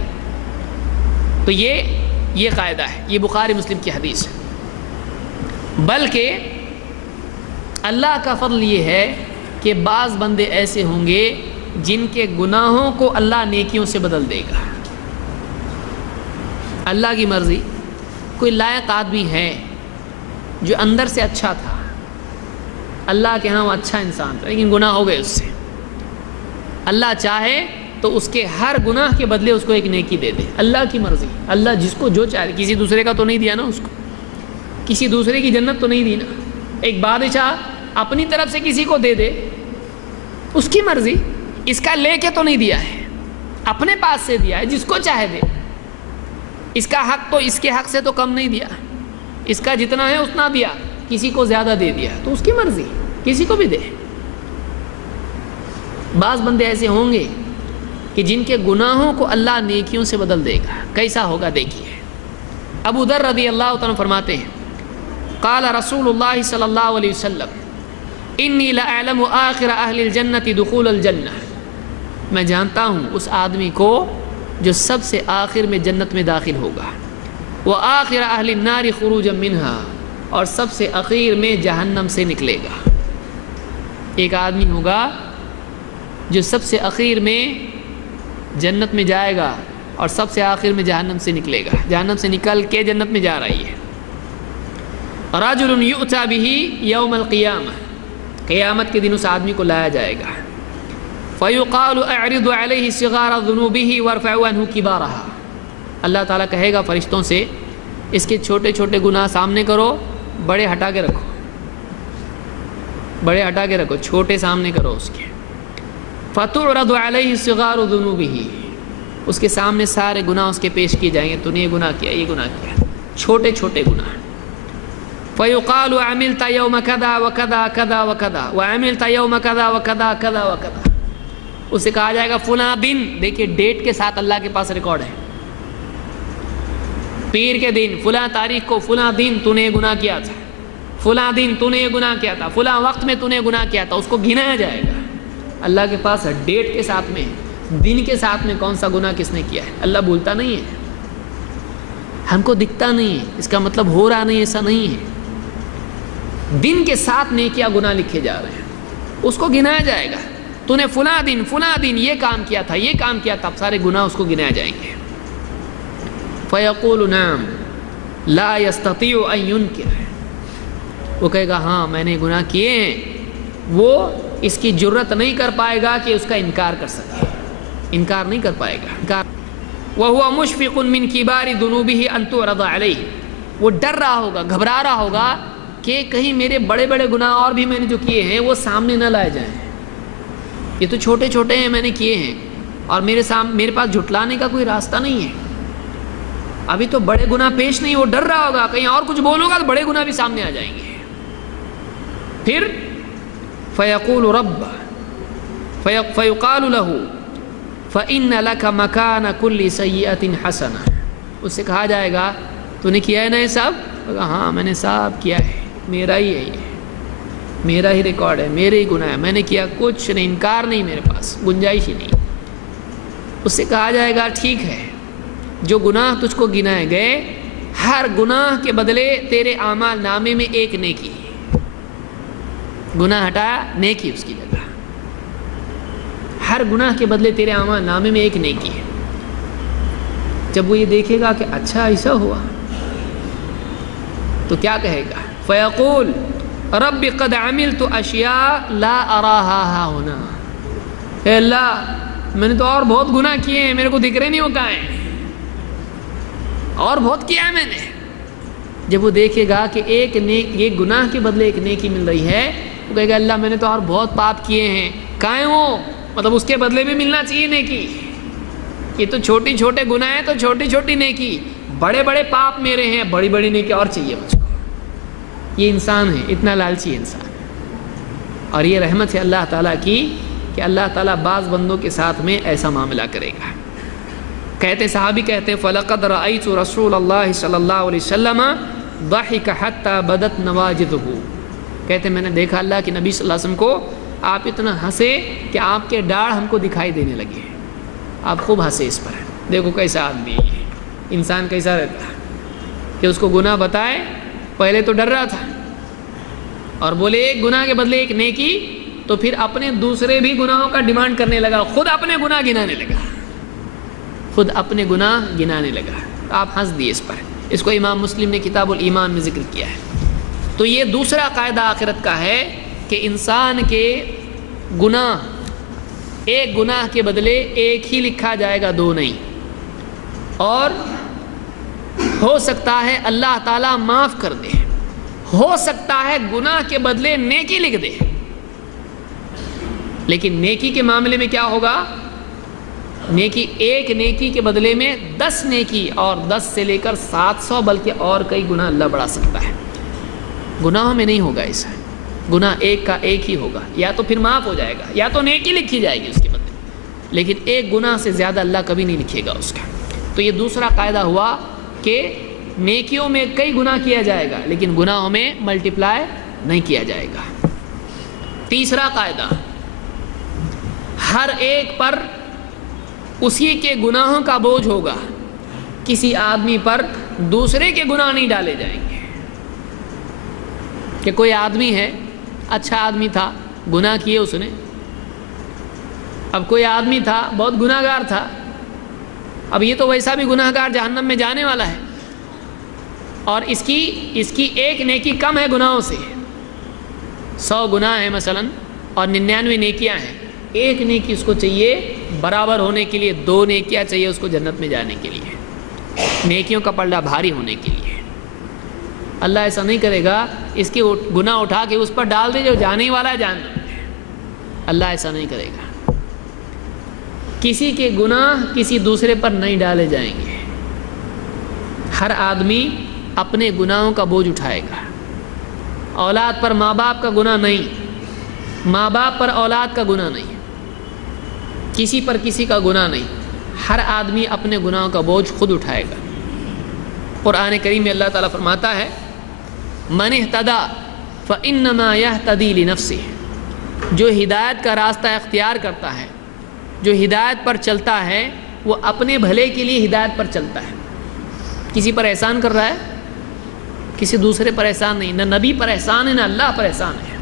تو یہ قاعدہ ہے، یہ بخاری مسلم کی حدیث ہے۔ بلکہ اللہ کا فضل یہ ہے کہ بعض بندے ایسے ہوں گے جن کے گناہوں کو اللہ نیکیوں سے بدل دے گا، اللہ کی مرضی۔ کوئی لائق آدمی ہے جو اندر سے اچھا تھا، اللہ کے ہاں وہ اچھا انسان تھا لیکن گناہ ہو گئے اس سے، اللہ چاہے تو اس کے ہر گناہ کے بدلے اس کو ایک نیکی دے دے، اللہ کی مرضی، اللہ جس کو جو چاہے، کسی دوسرے کا تو نہیں دیا نا، اس کو کسی دوسرے کی جنت تو نہیں دی نا، ایک بادشاہ اپنی طرف سے کسی کو دے دے، اس کی مرضی، اس کا لے کے تو نہیں دیا ہے، اپنے پاس سے دیا ہے، جس کو چاہے دے، اس کا حق تو اس کے حق سے تو کم نہیں دیا، اس کا جتنا ہے اتنا دیا، کسی کو زیادہ دے دیا، تو اس کی مرضی، کسی کو بھی دے۔ بعض بندے ایسے ہوں گے کہ جن کے گناہوں کو اللہ نیکیوں سے بدل دے گا، کیسا ہوگا دیکھیے۔ ابو ذر رضی اللہ تعالیٰ فرماتے ہیں قال رسول اللہ صلی اللہ علیہ وسلم انی لأعلم آخر اہل الجنت دخول الجنہ، میں جانتا ہوں اس آدمی کو جو سب سے آخر میں جنت میں داخل ہوگا، وآخر اہل النار خروجا منہا، اور سب سے اخیر میں جہنم سے نکلے گا۔ ایک آدمی ہوگا جو سب سے اخیر میں جنت میں جائے گا اور سب سے آخر میں جہنم سے نکلے گا، جہنم سے نکل کے جنت میں جا رہی ہے۔ رجل یؤتی بہ یوم القیامہ، قیامت کے دن اس آدمی کو لایا جائے گا، فیقال اعرض علیہ صغار ذنوبہ وارفعوا عنہ کبارہا، اللہ تعالیٰ کہے گا فرشتوں سے اس کے چھوٹے چھوٹے گناہ سامنے کرو، بڑے ہٹا کے رکھو، بڑے ہٹا کے رکھو، چھوٹے سامنے کرو اس کے۔ فتعرض علیہ صغار ذنوبہ، اس کے سامنے سارے گناہ اس کے پیش کیے جائیں گے، تو نے یہ گناہ کیا، یہ گناہ کیا، چھوٹے چھوٹے گناہ۔ فیقال عملت یوم کذا وکذا کذا وکذا وعملت یوم کذا وکذا کذا وکذا، اسے کہا جائے گا فلاں دن، دیکھیے ڈیٹ کے ساتھ اللہ کے پاس ریکارڈ ہے، پیر کے دن فلاں تاریخ کو فلاں دن تو نے گناہ کیا تھا، فلاں دن تو نے یہ گناہ کیا تھا، فلاں وقت میں تو نے گناہ کیا تھا، اس کو گنایا جائے گا اللہ کے پاس، ڈیٹ کے ساتھ میں، دن کے ساتھ میں کون سا گناہ کس نے کیا ہے۔ اللہ بولتا نہیں ہے، ہم کو دکھتا نہیں ہے، اس کا مطلب ہو رہا نہیں، ایسا نہیں ہے، دن کے ساتھ نیکیاں گناہ لکھے جا رہے ہیں، اس کو گنایا جائے گا، تو نے فلاں دن یہ کام کیا تھا، یہ کام کیا تھا، اب سارے گناہ اس کو گنائے جائیں گے۔ فیقول نعم لا یستطیع ان ینکر، وہ کہے گا ہاں میں نے گناہ کیے ہیں، وہ اس کی جرت نہیں کر پائے گا کہ اس کا انکار کر سکے، انکار نہیں کر پائے گا۔ وَهُوَ مُشْفِقٌ مِّن كِبَارِ ذُنُوبِهِ أَن تُعْرَضَ عَلَيْهِ، وہ ڈر رہا ہوگا، گھبرا رہا ہوگا کہ کہیں میرے بڑے بڑے گناہ اور بھی میں نے جو کیے ہیں وہ سامنے نہ لائے جائیں، یہ تو چھوٹے چھوٹے ہیں میں نے کیے ہیں اور میرے پاس جھٹلانے کا کوئی راستہ نہیں ہے، ابھی تو بڑے گناہ پیش نہیں۔ وہ ڈر رہا ہوگا کہیں اور کچھ بولوں گا تو بڑے گناہ بھی سامنے آ جائیں گے۔ پھر فیقول رب فیقال له فإن لك مكان كل سیئۃ حسنہ، اس سے کہا جائے گا تو نے کیا ہے نا یہ سب؟ ہاں میں نے سب کیا ہے، میرا ہی ہے، یہ میرا ہی ریکارڈ ہے، میرے ہی گناہ ہے، میں نے کیا کچھ نہیں، انکار نہیں، میرے پاس گنجائش ہی نہیں۔ اس سے کہا جائے گا ٹھیک ہے، جو گناہ تجھ کو گنائے گئے ہر گناہ کے بدلے تیرے اعمال نامے میں ایک نیکی، گناہ ہٹایا نیکی اس کی جگہ، ہر گناہ کے بدلے تیرے اعمال نامے میں ایک نیکی ہے۔ جب وہ یہ دیکھے گا کہ اچھا ایسا ہوا تو کیا کہے گا؟ فیقول رب قد عملت اشیاء لا اراها هنا، اے اللہ میں نے تو اور بہت گناہ کیے ہیں، میرے کو دکھ رہے نہیں وہ کہاں ہیں، اور بہت کیا ہے میں نے۔ جب وہ دیکھے گا کہ ایک گناہ کے بدلے ایک نیکی مل رہی ہے، وہ کہے گا اللہ میں نے تو اور بہت پاپ کیے ہیں، کہاں ہیں وہ؟ مطلب اس کے بدلے بھی ملنا چاہیے نیکی، یہ تو چھوٹی چھوٹے گناہ ہیں تو چھوٹی چھوٹی نیکی، بڑے بڑے پاپ میرے ہیں، بڑی بڑی نیکی اور چاہیے مجھ کو۔ یہ انسان ہے، اتنا لالچی انسان ہے، اور یہ رحمت ہے اللہ تعالیٰ کی کہ اللہ تعالیٰ بعض بندوں کے ساتھ میں ایسا معاملہ کرے گا۔ کہتے صحابی کہتے ہیں فَلَقَدْ رَأَيْتُ رَسُولَ اللَّهِ صلی اللہ علیہ وسلم ضَحِكَ حَتَّى بَدَتْ نَوَاجِذُهُ، کہتے میں نے دیکھا اللہ کے نبی صلی اللہ علیہ وسلم کو آپ اتنا ہنسے کہ آپ کے ڈاڑھ ہم کو دکھائی دینے لگے، آپ خوب ہنسے اس پر۔ دیکھو کیسا آدمی ہے، انسان کیسا رہتا ہے کہ اس کو گناہ بتائے، پہلے تو ڈر رہا تھا اور بولے ایک گناہ کے بدلے ایک نیکی، تو پھر اپنے دوسرے بھی گناہوں کا ڈیمانڈ کرنے لگا، خود اپنے گناہ گنانے لگا، خود اپنے گناہ گنانے لگا۔ آپ ہنس دیے اس پر، اس کو امام مسلم نے کتاب الایمان میں ذکر کیا ہے۔ تو یہ دوسرا قاعدہ آخرت کا ہے کہ انسان کے گناہ ایک گناہ کے بدلے ایک ہی لکھا جائے گا، دو نہیں، اور ہو سکتا ہے اللہ تعالیٰ معاف کر دے، ہو سکتا ہے گناہ کے بدلے نیکی لکھ دے، لیکن نیکی کے معاملے میں کیا ہوگا؟ نیکی ایک نیکی کے بدلے میں 10 نیکی، اور 10 سے لے کر 700 بلکہ اور کئی گناہ اللہ بڑھا سکتا ہے۔ گناہوں میں نہیں ہوگا ایسا، گناہ ایک کا ایک ہی ہوگا، یا تو پھر معاف ہو جائے گا یا تو نیکی لکھی جائے گی اس کے بدلے، لیکن ایک گناہ سے زیادہ اللہ کبھی نہیں لکھے گا اس کا۔ تو یہ دوسرا قاعدہ ہوا کہ نیکیوں میں کئی گناہ کیا جائے گا لیکن گناہوں میں ملٹیپلائی نہیں کیا جائے گا۔ تیسرا قاعدہ، ہر ایک پر اسی کے گناہوں کا بوجھ ہوگا، کسی آدمی پر دوسرے کے گناہ نہیں ڈالے جائیں گے۔ کہ کوئی آدمی ہے، اچھا آدمی تھا، گناہ کیے اس نے، اب کوئی آدمی تھا بہت گناہ گار تھا، اب یہ تو ویسا بھی گناہ گار جہنم میں جانے والا ہے، اور اس کی ایک نیکی کم ہے گناہوں سے، 100 گناہ ہیں مثلا اور 99 نیکیاں ہیں، ایک نیکی اس کو چاہیے برابر ہونے کے لیے، 2 نیکیاں چاہیے اس کو جنت میں جانے کے لیے، نیکیوں کا پلڑا بھاری ہونے کے لیے۔ اللہ ایسا نہیں کرے گا اس کے گناہ اٹھا کے اس پر ڈال دے جو جانے والا ہے جہنم میں، اللہ ایسا نہیں کرے گا۔ کسی کے گناہ کسی دوسرے پر نہیں ڈالے جائیں گے، ہر آدمی اپنے گناہوں کا بوجھ اٹھائے گا۔ اولاد پر ماں باپ کا گناہ نہیں، ماں باپ پر اولاد کا گناہ نہیں، کسی پر کسی کا گناہ نہیں، ہر آدمی اپنے گناہوں کا بوجھ خود اٹھائے گا۔ قرآن کریم میں اللہ تعالیٰ فرماتا ہے من اہتدی فانما یہتدی لنفسہ، جو ہدایت کا راستہ اختیار کرتا ہے، جو ہدایت پر چلتا ہے، وہ اپنے بھلے کے لیے ہدایت پر چلتا ہے۔ کسی پر احسان کر رہا ہے، کسی دوسرے پر احسان نہیں، نہ نبی پر احسان ہے نہ اللہ پر احسان ہے۔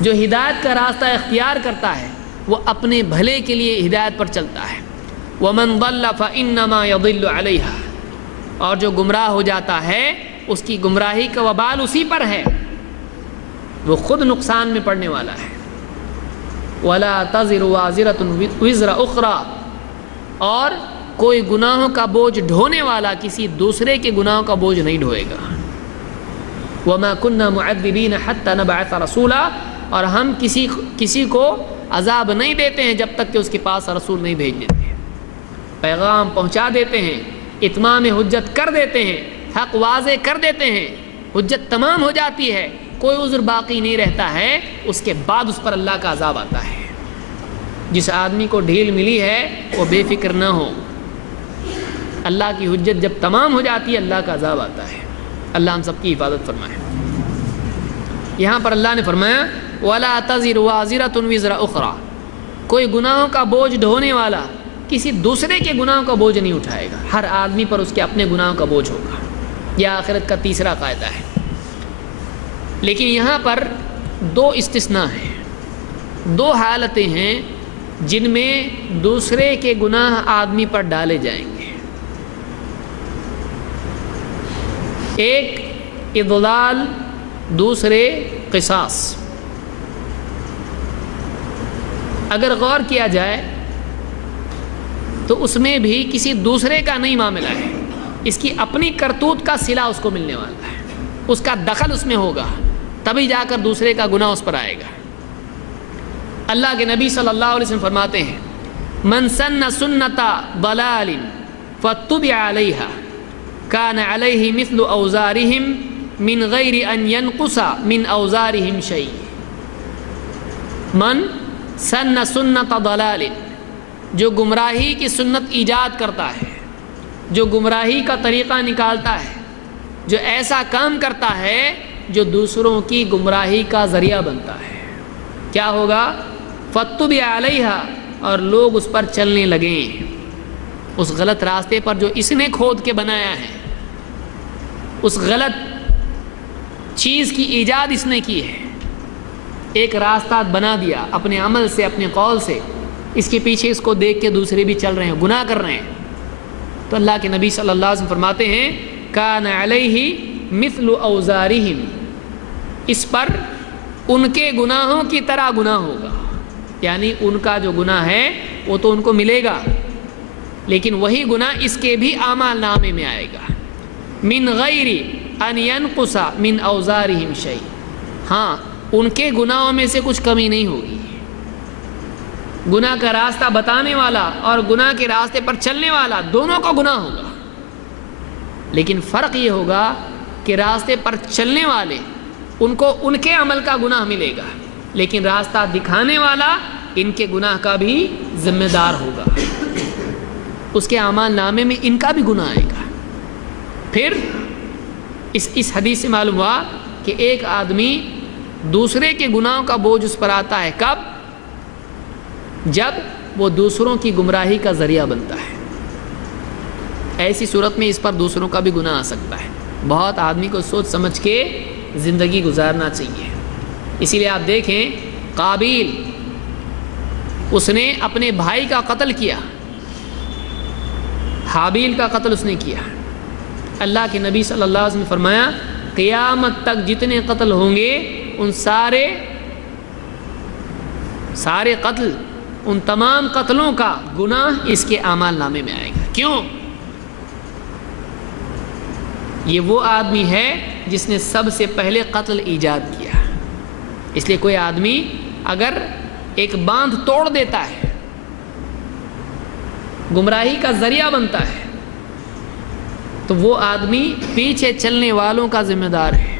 جو ہدایت کا راستہ اختیار کرتا ہے وہ اپنے بھلے کے لیے ہدایت پر چلتا ہے۔ وَمَنْ ضَلَّ فَإِنَّمَا يَضِلُّ عَلَيْهَا، اور جو گمراہ ہو جاتا ہے اس کی گمراہی کا وبال اسی پر ہے، وہ خود نقصان میں پڑنے والا ہے۔ وَلَا تَزِرُ وَازِرَةٌ وِزْرَ أُخْرَى، اور کوئی گناہوں کا بوجھ ڈھونے والا کسی دوسرے کے گناہوں کا بوجھ نہیں ڈھوئے گا۔ وَمَا كُنَّا مُعَذِّبِينَ حَتَّى نَبْعَثَ رَسُولًا، اور ہم کسی کو عذاب نہیں دیتے ہیں جب تک کہ اس کے پاس رسول نہیں بھیج دیتے ہیں۔ پیغام پہنچا دیتے ہیں، اتمام حجت کر دیتے ہیں، حق واضح کر دیتے ہیں، حجت تمام ہو جاتی ہے، کوئی عذر باقی نہیں رہتا ہے، اس کے بعد اس پر اللہ کا عذاب آتا ہے۔ جس آدمی کو ڈھیل ملی ہے وہ بے فکر نہ ہو، اللہ کی حجت جب تمام ہو جاتی ہے اللہ کا عذاب آتا ہے۔ اللہ ہم سب کی حفاظت فرمائے۔ یہاں پر اللہ نے فرمایا وَلَا تَزِرُ وَازِرَةٌ وِزْرَ أُخْرَى، کوئی گناہوں کا بوجھ ڈھونے والا کسی دوسرے کے گناہوں کا بوجھ نہیں اٹھائے گا، ہر آدمی پر اس کے اپنے گناہوں کا بوجھ ہوگا۔ یہ آخرت کا تیسرا قاعدہ ہے۔ لیکن یہاں پر دو استثناء ہیں، دو حالتیں ہیں جن میں دوسرے کے گناہ آدمی پر ڈالے جائیں گے۔ ایک اضلال، دوسرے قصاص۔ اگر غور کیا جائے تو اس میں بھی کسی دوسرے کا نہیں معاملہ ہے، اس کی اپنی کرتوت کا صلہ اس کو ملنے والا ہے، اس کا دخل اس میں ہوگا، تبھی جا کر دوسرے کا گناہ اس پر آئے گا۔ اللہ کے نبی صلی اللہ علیہ وسلم فرماتے ہیں من سن سنت ضلال فاتبع علیہا کان علیہ مثل اوزارہم من غیر ان ینقص من اوزارہم شیء۔ من سن سنت ضلال، جو گمراہی کی سنت ایجاد کرتا ہے، جو گمراہی کا طریقہ نکالتا ہے، جو ایسا کام کرتا ہے جو دوسروں کی گمراہی کا ذریعہ بنتا ہے، کیا ہوگا؟ فَاتُّبِعَ عَلَيْهَا، اور لوگ اس پر چلنے لگیں، اس غلط راستے پر جو اس نے کھود کے بنایا ہے، اس غلط چیز کی ایجاد اس نے کی ہے، ایک راستہ بنا دیا اپنے عمل سے، اپنے قول سے، اس کے پیچھے اس کو دیکھ کے دوسرے بھی چل رہے ہیں، گناہ کر رہے ہیں، تو اللہ کے نبی صلی اللہ علیہ وسلم فرماتے ہیں کان علیہ مثل اوزارہم، اس پر ان کے گناہوں کی طرح گناہ ہوگا، یعنی ان کا جو گناہ ہے وہ تو ان کو ملے گا، لیکن وہی گناہ اس کے بھی اعمال نامے میں آئے گا۔ من غیر ان ینقص من اوزارہم شیء، ہاں ان کے گناہوں میں سے کچھ کمی نہیں ہوگی۔ گناہ کا راستہ بتانے والا اور گناہ کے راستے پر چلنے والا دونوں کو گناہ ہوگا، لیکن فرق یہ ہوگا کہ راستے پر چلنے والے ان کو ان کے عمل کا گناہ ملے گا، لیکن راستہ دکھانے والا ان کے گناہ کا بھی ذمہ دار ہوگا، اس کے اعمال نامے میں ان کا بھی گناہ آئے گا۔ پھر اس حدیث سے معلوم ہوا کہ ایک آدمی دوسرے کے گناہوں کا بوجھ اس پر آتا ہے، کب؟ جب وہ دوسروں کی گمراہی کا ذریعہ بنتا ہے، ایسی صورت میں اس پر دوسروں کا بھی گناہ آ سکتا ہے۔ بہت آدمی کو سوچ سمجھ کے زندگی گزارنا چاہیے۔ اسی لیے آپ دیکھیں قابیل، اس نے اپنے بھائی کا قتل کیا، حابیل کا قتل اس نے کیا۔ اللہ کے نبی صلی اللہ علیہ وسلم نے فرمایا قیامت تک جتنے قتل ہوں گے ان سارے قتل، ان تمام قتلوں کا گناہ اس کے اعمال نامے میں آئے گا۔ کیوں؟ یہ وہ آدمی ہے جس نے سب سے پہلے قتل ایجاد کیا۔ اس لیے کوئی آدمی اگر ایک باندھ توڑ دیتا ہے، گمراہی کا ذریعہ بنتا ہے، تو وہ آدمی پیچھے چلنے والوں کا ذمہ دار ہے،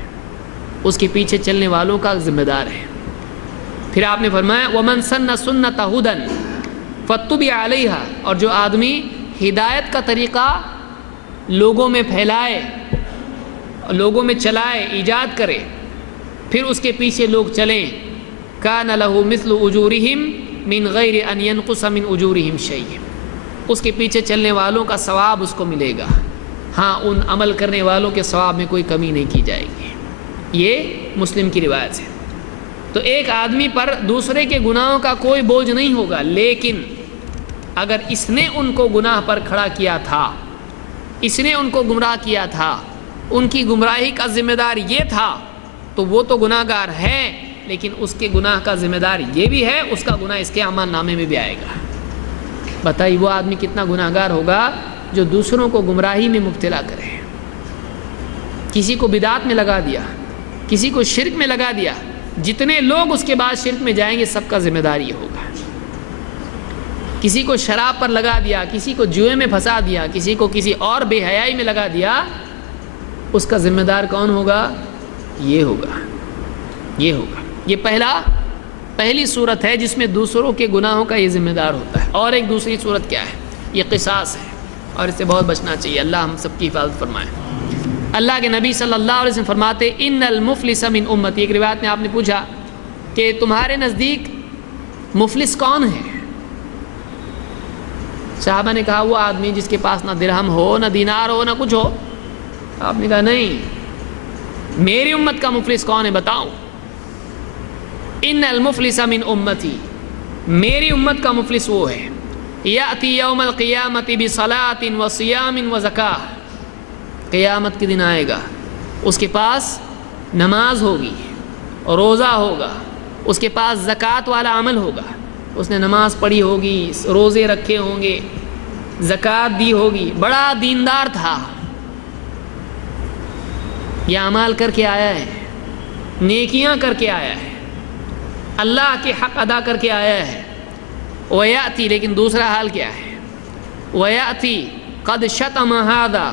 اس کے پیچھے چلنے والوں کا ذمہ دار ہے۔ پھر آپ نے فرمایا وَمَن سَنَّ سُنَّتَ هُدًى فَاتُّبِعَ عَلَيْهَا، اور جو آدمی ہدایت کا طریقہ لوگوں میں پھیلائے، لوگوں میں چلائے، ایجاد کرے، پھر اس کے پیچھے لوگ چلیں، كَانَ لَهُ مِثْلُ أُجُورِهِمْ مِنْ غَيْرِ أَنْ يَنْقُصَ مِنْ أُجُورِهِمْ شَيْءٍ، اس کے پیچھے چلنے والوں کا ثواب اس کو ملے گا، ہاں ان عمل کرنے والوں کے ثواب میں کوئی کمی نہیں کی جائے گی۔ یہ مسلم کی روایت ہے۔ تو ایک آدمی پر دوسرے کے گناہوں کا کوئی بوجھ نہیں ہوگا، لیکن اگر اس نے ان کو گناہ پر کھڑا کیا تھا، اس نے ان کو گمراہ کیا تھا، ان کی گمراہی کا ذمہ دار یہ تھا، تو وہ تو گناہ گار ہے، لیکن اس کے گناہ کا ذمہ دار یہ بھی ہے، اس کا گناہ اس کے اعمال نامے میں بھی آئے گا۔ بتائیے وہ آدمی کتنا گناہ گار ہوگا جو دوسروں کو گمراہی میں مبتلا کرے، کسی کو بدعت میں لگا دیا، کسی کو شرک میں لگا دیا، جتنے لوگ اس کے بعد شرک میں جائیں گے سب کا ذمہ دار یہ ہوگا۔ کسی کو شراب پر لگا دیا، کسی کو جوئے میں پھنسا دیا، کسی کو کسی اور بے حیائی میں لگا دیا، اس کا ذمہ دار کون ہوگا؟ یہ ہوگا، یہ ہوگا۔ یہ پہلی صورت ہے جس میں دوسروں کے گناہوں کا یہ ذمہ دار ہوتا ہے۔ اور ایک دوسری صورت کیا ہے؟ یہ قصاص ہے، اور اس سے بہت بچنا چاہیے۔ اللہ ہم سب کی حفاظت فرمائے۔ اللہ کے نبی صلی اللہ علیہ وسلم فرماتے ان المفلس من امتی، ایک روایت میں آپ نے پوچھا کہ تمہارے نزدیک مفلس کون ہے؟ صحابہ نے کہا وہ آدمی جس کے پاس نہ درہم ہو، نہ دینار ہو، نہ کچھ ہو۔ آپ نے کہا نہیں، میری امت کا مفلس کون ہے بتاؤ؟ ان المفلس من امتی، میری امت کا مفلس وہ ہے یأتی یوم القیامت بصلاۃ وصیام وزکاۃ، قیامت کے دن آئے گا، اس کے پاس نماز ہوگی، روزہ ہوگا، اس کے پاس زکوٰۃ والا عمل ہوگا، اس نے نماز پڑھی ہوگی، روزے رکھے ہوں گے، زکوٰۃ دی ہوگی، بڑا دیندار تھا، یہ اعمال کر کے آیا ہے، نیکیاں کر کے آیا ہے، اللہ کے حق ادا کر کے آیا ہے۔ وَيَأْتِي، لیکن دوسرا حال کیا ہے؟ وَيَأْتِي قَدْ شَتَمَ هَذَا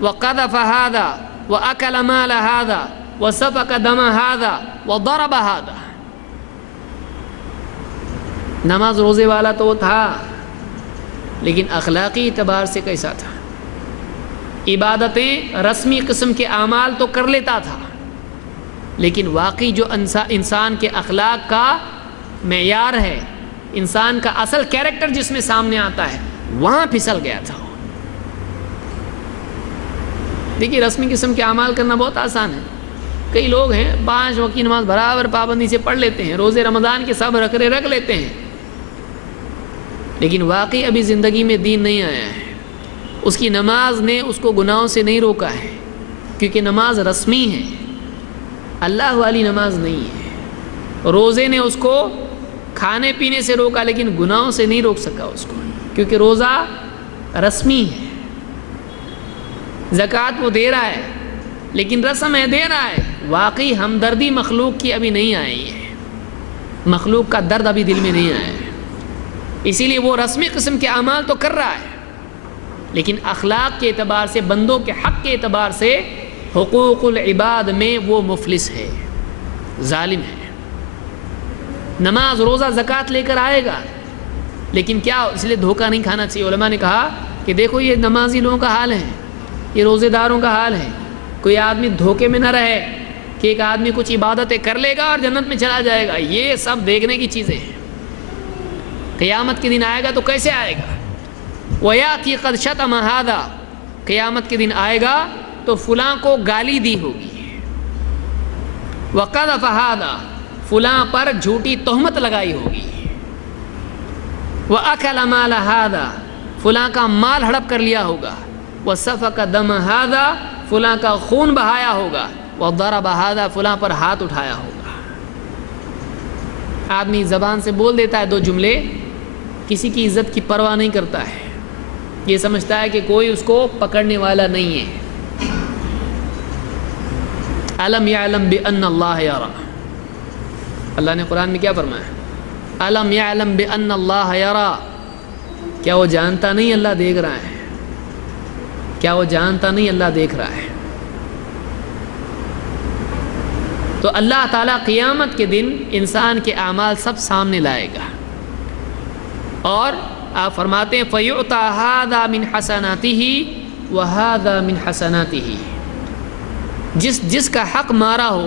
وَقَذَفَ هَذَا وَأَكَلَ مَالَ هَذَا وَسَفَكَ دَمَ هَذَا وَضَرَبَ هَذَا۔ نماز روزے والا تو وہ تھا، لیکن اخلاقی اعتبار سے کیسا تھا؟ عبادتیں رسمی قسم کے اعمال تو کر لیتا تھا، لیکن واقعی جو انسان کے اخلاق کا معیار ہے، انسان کا اصل کیریکٹر جس میں سامنے آتا ہے، وہاں پھسل گیا تھا۔ دیکھیے رسمی قسم کے اعمال کرنا بہت آسان ہے، کئی لوگ ہیں 5 وقت کی نماز برابر پابندی سے پڑھ لیتے ہیں، روزے رمضان کے سب رکھ لیتے ہیں، لیکن واقعی ابھی زندگی میں دین نہیں آیا ہے، اس کی نماز نے اس کو گناہوں سے نہیں روکا ہے، کیونکہ نماز رسمی ہے، اللہ والی نماز نہیں ہے۔ روزے نے اس کو کھانے پینے سے روکا، لیکن گناہوں سے نہیں روک سکا اس کو، کیونکہ روزہ رسمی ہے۔ زکوٰۃ وہ دے رہا ہے، لیکن رسم ہے، دے رہا ہے، واقعی ہمدردی مخلوق کی ابھی نہیں آئی ہے، مخلوق کا درد ابھی دل میں نہیں آیا ہے، اسی لیے وہ رسمی قسم کے اعمال تو کر رہا ہے، لیکن اخلاق کے اعتبار سے، بندوں کے حق کے اعتبار سے، حقوق العباد میں وہ مفلس ہے، ظالم ہے۔ نماز روزہ زکوٰۃ لے کر آئے گا، لیکن کیا اس لیے دھوکہ نہیں کھانا چاہیے۔ علماء نے کہا کہ دیکھو یہ نمازی لوگوں کا حال ہے، یہ روزے داروں کا حال ہے، کوئی آدمی دھوکے میں نہ رہے کہ ایک آدمی کچھ عبادتیں کر لے گا اور جنت میں چلا جائے گا، یہ سب دیکھنے کی چیزیں ہیں۔ قیامت کے دن آئے گا تو کیسے آئے گا؟ وَيَأْتِي قَدْ شَتَمَ هَذَا، قیامت کے دن آئے گا تو فلاں کو گالی دی ہوگی، وَقَذَفَ هَذَا، فلاں پر جھوٹی تہمت لگائی ہوگی، وَأَكَلَ مَالَ هَذَا، فلاں کا مال ہڑپ کر لیا ہوگا، وَسَفَكَ دَمَ هَذَا، فلاں کا خون بہایا ہوگا، وَضَرَبَ هَذَا، فلاں پر ہاتھ اٹھایا ہوگا۔ آدمی زبان سے بول دیتا ہے 2 جملے، کسی کی عزت کی پرواہ نہیں کرتا ہے، یہ سمجھتا ہے کہ کوئی اس کو پکڑنے والا نہیں ہے۔ أَلَمْ يَعْلَمْ بِأَنَّ اللَّهَ يَرَى، اللہ نے قرآن میں کیا فرمایا؟ أَلَمْ يَعْلَمْ بِأَنَّ اللَّهَ يَرَى، کیا وہ جانتا نہیں اللہ دیکھ رہا ہے؟ کیا وہ جانتا نہیں اللہ دیکھ رہا ہے؟ تو اللہ تعالیٰ قیامت کے دن انسان کے اعمال سب سامنے لائے گا، اور آپ فرماتے ہیں فَيُعْطَى هَذَا مِنْ حَسَنَاتِهِ وَهَذَا مِنْ حَسَنَاتِهِ، جس کا حق مارا ہو،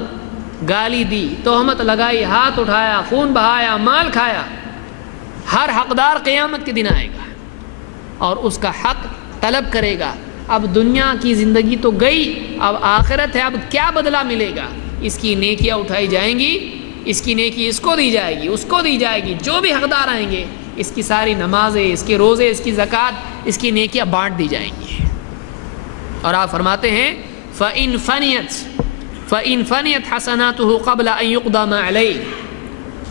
گالی دی، تہمت لگائی، ہاتھ اٹھایا، خون بہایا، مال کھایا، ہر حقدار قیامت کے دن آئے گا اور اس کا حق طلب کرے گا۔ اب دنیا کی زندگی تو گئی، اب آخرت ہے، اب کیا بدلہ ملے گا؟ اس کی نیکیاں اٹھائی جائیں گی، اس کی نیکی اس کو دی جائے گی، اس کو دی جائے گی، جو بھی حقدار آئیں گے اس کی ساری نمازیں، اس کے روزے، اس کی زکوٰۃ، اس کی نیکیاں بانٹ دی جائیں گی۔ اور آپ فرماتے ہیں فَإِن فَنِيَتْ، فَإِنْ فَنِيَتْ حَسَنَاتُهُ قَبْلَ أَنْ يُقْضَى مَا عَلَيْهِ،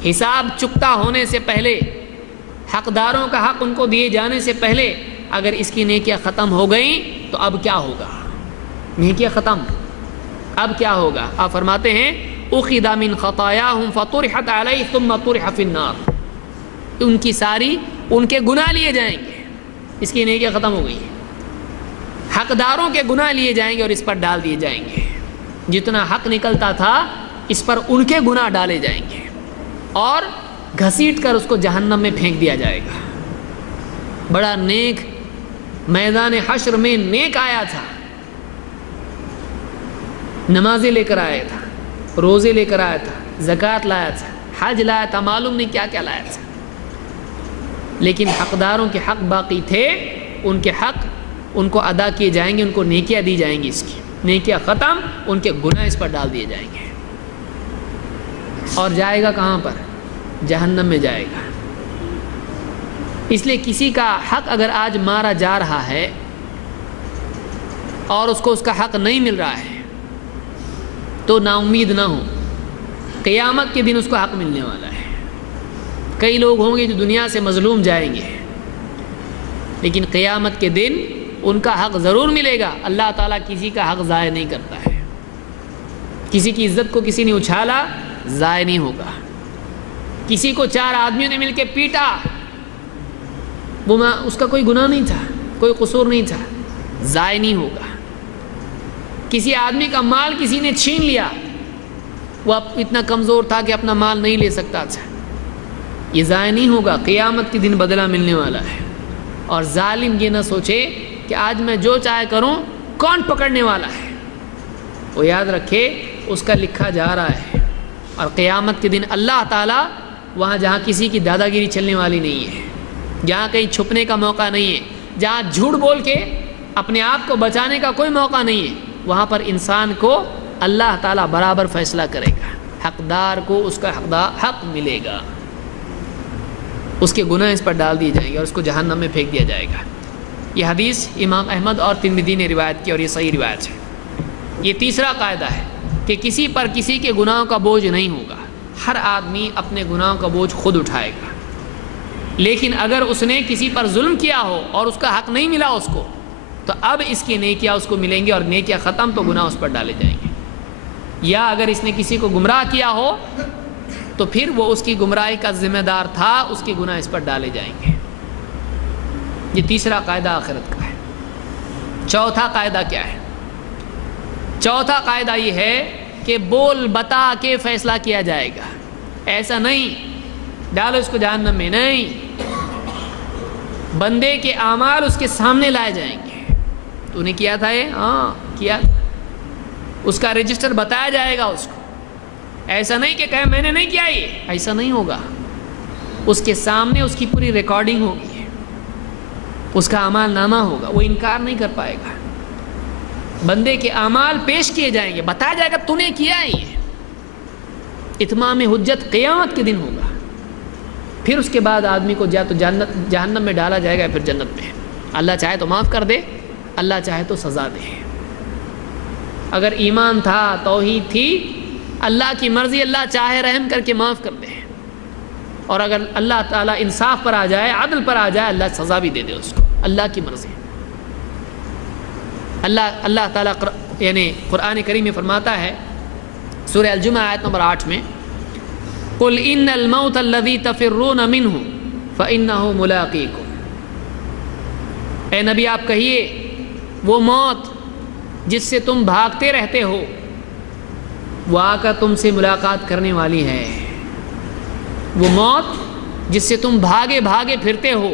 حساب چکتا ہونے سے پہلے، حقداروں کا حق ان کو دیے جانے سے پہلے اگر اس کی نیکیاں ختم ہو گئیں تو اب کیا ہوگا؟ نیکیاں ختم، اب کیا ہوگا؟ آپ فرماتے ہیں اُخِذَ مِنْ خَطَايَاهُمْ فَطُرِحَتْ عَلَيْهِ ثُمَّ طُرِحَ فِي النَّارِ، ان کی ساری ان کے گناہ لیے جائیں گے، اس کی نیکیاں ختم ہو گئی ہیں، حقداروں کے گناہ لیے جائیں گے اور اس پر ڈال دیے جائیں گے، جتنا حق نکلتا تھا اس پر ان کے گناہ ڈالے جائیں گے اور گھسیٹ کر اس کو جہنم میں پھینک دیا جائے گا۔ بڑا نیک میدان حشر میں نیک آیا تھا، نمازیں لے کر آیا تھا، روزے لے کر آیا تھا، زکوٰۃ لایا تھا، حج لایا تھا، معلوم نہیں کیا کیا لایا تھا، لیکن حقداروں کے حق باقی تھے، ان کے حق ان کو ادا کیے جائیں گے، ان کو نیکیاں دی جائیں گی، اس کی نیکیاں ختم، ان کے گناہ اس پر ڈال دیے جائیں گے، اور جائے گا کہاں پر؟ جہنم میں جائے گا۔ اس لیے کسی کا حق اگر آج مارا جا رہا ہے اور اس کو اس کا حق نہیں مل رہا ہے تو نا امید نہ ہو، قیامت کے دن اس کو حق ملنے والا ہے۔ کئی لوگ ہوں گے جو دنیا سے مظلوم جائیں گے، لیکن قیامت کے دن ان کا حق ضرور ملے گا۔ اللہ تعالیٰ کسی کا حق ضائع نہیں کرتا ہے، کسی کی عزت کو کسی نے اچھالا ضائع نہیں ہوگا، کسی کو 4 آدمیوں نے مل کے پیٹا، وہ اس کا کوئی گناہ نہیں تھا، کوئی قصور نہیں تھا، ضائع نہیں ہوگا۔ کسی آدمی کا مال کسی نے چھین لیا، وہ اتنا کمزور تھا کہ اپنا مال نہیں لے سکتا تھا، یہ ضائع نہیں ہوگا، قیامت کے دن بدلہ ملنے والا ہے۔ اور ظالم یہ نہ سوچے کہ آج میں جو چاہے کروں کون پکڑنے والا ہے، وہ یاد رکھے اس کا لکھا جا رہا ہے، اور قیامت کے دن اللہ تعالیٰ وہاں جہاں کسی کی دادا گیری چلنے والی نہیں ہے، جہاں کہیں چھپنے کا موقع نہیں ہے، جہاں جھوٹ بول کے اپنے آپ کو بچانے کا کوئی موقع نہیں ہے، وہاں پر انسان کو اللہ تعالیٰ برابر فیصلہ کرے گا، حقدار کو اس کا حق ملے گا، اس کے گناہ اس پر ڈال دیے جائیں گے اور اس کو جہنم میں پھینک دیا جائے گا۔ یہ حدیث امام احمد اور ترمذی نے روایت کی اور یہ صحیح روایت ہے۔ یہ تیسرا قاعدہ ہے کہ کسی پر کسی کے گناہوں کا بوجھ نہیں ہوگا، ہر آدمی اپنے گناہوں کا بوجھ خود اٹھائے گا، لیکن اگر اس نے کسی پر ظلم کیا ہو اور اس کا حق نہیں ملا اس کو، تو اب اس کی نیکیاں اس کو ملیں گی اور نیکیاں ختم تو گناہ اس پر ڈالے جائیں گے، یا اگر اس نے کسی کو گمراہ کیا ہو تو پھر وہ اس کی گمراہی کا ذمہ دار تھا، اس کے گناہ اس پر ڈالے جائیں گے۔ یہ تیسرا قاعدہ آخرت کا ہے۔ چوتھا قاعدہ کیا ہے؟ چوتھا قاعدہ یہ ہے کہ بول بتا کے فیصلہ کیا جائے گا، ایسا نہیں ڈالو اس کو جہنم میں، نہیں، بندے کے اعمال اس کے سامنے لائے جائیں گے، تو نے کیا تھا یہ؟ ہاں کیا تھا، اس کا رجسٹر بتایا جائے گا اس کو، ایسا نہیں کہ کہے میں نے نہیں کیا، یہ ایسا نہیں ہوگا، اس کے سامنے اس کی پوری ریکارڈنگ ہوگی، اس کا اعمال نامہ ہوگا، وہ انکار نہیں کر پائے گا، بندے کے اعمال پیش کیے جائیں گے، بتایا جائے گا تو نے کیا ہے، یہ اتمام حجت قیامت کے دن ہوگا۔ پھر اس کے بعد آدمی کو تو جہنم میں ڈالا جائے گا، پھر جنت میں، اللہ چاہے تو معاف کر دے، اللہ چاہے تو سزا دے۔ اگر ایمان تھا، توحید تھی، اللہ کی مرضی، اللہ چاہے رحم کر کے معاف کر دے، اور اگر اللہ تعالیٰ انصاف پر آ جائے، عدل پر آ جائے، اللہ سزا بھی دے دے اس کو، اللہ کی مرضی۔ اللہ تعالیٰ یعنی قرآن کریم میں فرماتا ہے سورہ الجمعہ آیت نمبر 8 میں، قُلْ إِنَّ الْمَوْتَ الَّذِي تَفِرُّونَ مِنْهُ فَإِنَّهُ مُلَاقِيكُمْ، اے نبی آپ کہیے وہ موت جس سے تم بھاگتے رہتے ہو وہ آ کر تم سے ملاقات کرنے والی ہے، وہ موت جس سے تم بھاگے بھاگے پھرتے ہو،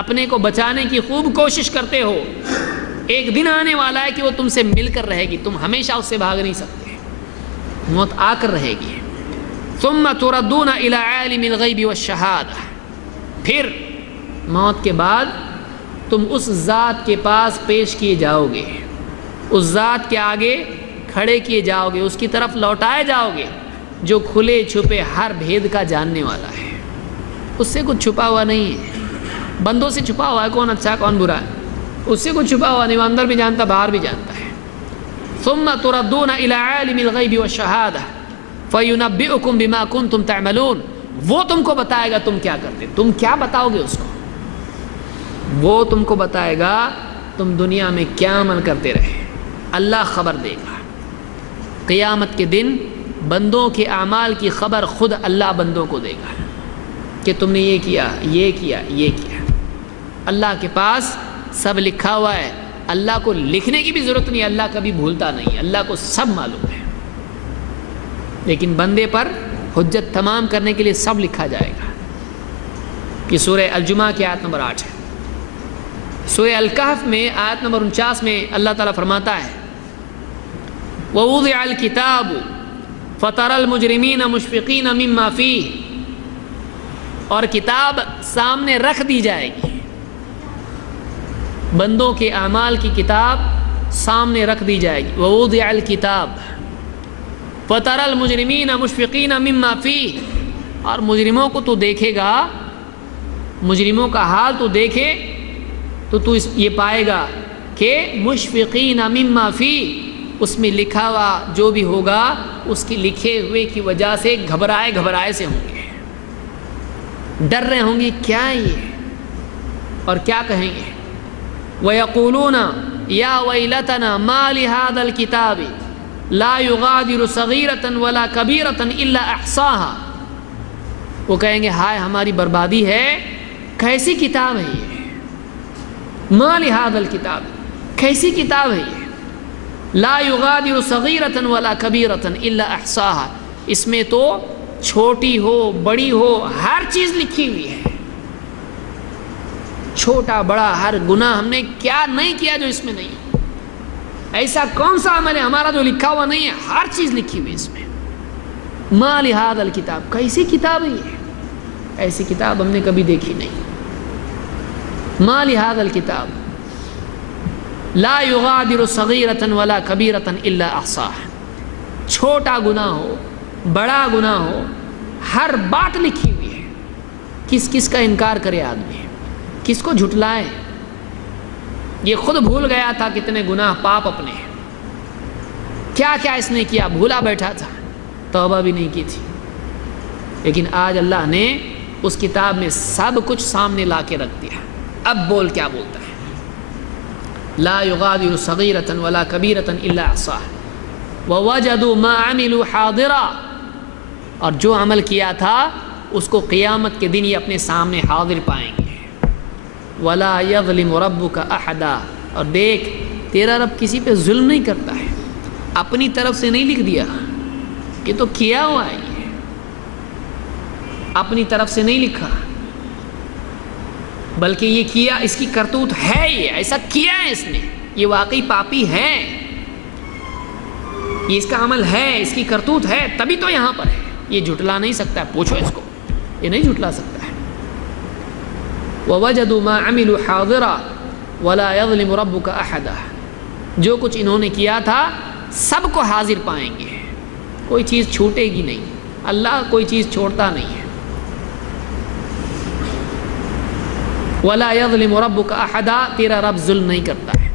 اپنے کو بچانے کی خوب کوشش کرتے ہو، ایک دن آنے والا ہے کہ وہ تم سے مل کر رہے گی، تم ہمیشہ اس سے بھاگ نہیں سکتے، موت آ کر رہے گی۔ ثم تردون الى عالم الغیب والشہادہ، پھر موت کے بعد تم اس ذات کے پاس پیش کیے جاؤ گے، اس ذات کے آگے کھڑے کیے جاؤ گے، اس کی طرف لوٹائے جاؤ گے جو کھلے چھپے ہر بھید کا جاننے والا ہے، اس سے کچھ چھپا ہوا نہیں ہے، بندوں سے چھپا ہوا ہے کون اچھا کون برا ہے، اس سے کچھ چھپا ہوا نہیں، وہ اندر بھی جانتا باہر بھی جانتا ہے۔ ثم تردون الى عالم الغیب والشہادہ فینبئکم بما کنتم تعملون، وہ تم کو بتائے گا تم کیا کرتے، تم کیا بتاؤ گے اس کو، وہ تم کو بتائے گا تم دنیا میں کیا عمل کرتے رہے، اللہ خبر دے گا۔ قیامت کے دن بندوں کے اعمال کی خبر خود اللہ بندوں کو دے گا کہ تم نے یہ کیا، یہ کیا، یہ کیا۔ اللہ کے پاس سب لکھا ہوا ہے، اللہ کو لکھنے کی بھی ضرورت نہیں، اللہ کبھی بھولتا نہیں، اللہ کو سب معلوم ہے، لیکن بندے پر حجت تمام کرنے کے لیے سب لکھا جائے گا۔ یہ سورہ الجمعہ کی آیت نمبر 8 ہے۔ سورہ الکہف میں آیت نمبر 49 میں اللہ تعالیٰ فرماتا ہے وَوُضِعَ الْكِتَابُ فَتَرَى الْمُجْرِمِينَ مُشْفِقِينَ مِمَّا فِيهِ، اور کتاب سامنے رکھ دی جائے گی، بندوں کے اعمال کی کتاب سامنے رکھ دی جائے گی۔ وَوُضِعَ الْكِتَابُ فَتَرَى الْمُجْرِمِينَ مُشْفِقِينَ مِمَّا فِيهِ، اور مجرموں کو تو دیکھے گا، مجرموں کا حال تو دیکھے تو یہ پائے گا کہ مشفقین مما فی، اس میں لکھا ہوا جو بھی ہوگا اس کی لکھے ہوئے کی وجہ سے گھبرائے سے ہوں گے، ڈر رہے ہوں گے کیا یہ، اور کیا کہیں گے وَيَقُولُونَ يَا وَيْلَتَنَا مَا لِهَذَا الْكِتَابِ لَا يُغَادِرُ صَغِيرَةً وَلَا كَبِيرَةً إِلَّا أَحْصَاهَا، وہ کہیں گے ہائے ہماری بربادی ہے، کیسی کتاب ہے یہ، مَا لِهَذَا الْكِتَابِ، کیسی کتاب ہے یہ، لا يغادر صغیرة ولا کبیرة الا احصاها، اس میں تو چھوٹی ہو بڑی ہو ہر چیز لکھی ہوئی ہے، چھوٹا بڑا ہر گناہ ہم نے کیا نہیں کیا جو اس میں نہیں ہے، ایسا کون سا عمل ہے ہمارا جو لکھا ہوا نہیں ہے، ہر چیز لکھی ہوئی اس میں۔ ما لهذا الکتاب، کیسی کتاب ہے یہ، ایسی کتاب ہم نے کبھی دیکھی نہیں۔ ما لهذا الکتاب لا یغادر صغیرۃ ولا کبیرۃ الا احصاها، چھوٹا گناہ ہو بڑا گناہ ہو ہر بات لکھی ہوئی ہے، کس کس کا انکار کرے آدمی، کس کو جھٹلائے، یہ خود بھول گیا تھا کتنے گناہ پاپ اپنے، کیا کیا اس نے کیا، بھولا بیٹھا تھا، توبہ بھی نہیں کی تھی، لیکن آج اللہ نے اس کتاب میں سب کچھ سامنے لا کے رکھ دیا، اب بول کیا بولتا ہے، لا یغادر صغیرۃ ولا کبیرۃ الا احصاها ووجدوا ما عملوا حاضرا، اور جو عمل کیا تھا اس کو قیامت کے دن یہ اپنے سامنے حاضر پائیں گے۔ ولا یظلم ربک احدا، اور دیکھ تیرا رب کسی پہ ظلم نہیں کرتا ہے، اپنی طرف سے نہیں لکھ دیا، یہ تو کیا ہوا ہے، یہ اپنی طرف سے نہیں لکھا، بلکہ یہ کیا، اس کی کرتوت ہے، یہ ایسا کیا ہے اس نے، یہ واقعی پاپی ہے، یہ اس کا عمل ہے، اس کی کرتوت ہے، تبھی تو یہاں پر ہے، یہ جھٹلا نہیں سکتا ہے، پوچھو اس کو، یہ نہیں جھٹلا سکتا ہے۔ وَوَجَدُوا مَا عَمِلُوا حَاضِرًا وَلَا يَظْلِمُ رَبُّكَ أَحَدًا، جو کچھ انہوں نے کیا تھا سب کو حاضر پائیں گے، کوئی چیز چھوٹے گی نہیں، اللہ کوئی چیز چھوڑتا نہیں ہے۔ وَلَا يَظْلِمُ رَبُّكَ أَحَدًا، تیرا رب ظلم نہیں کرتا ہے۔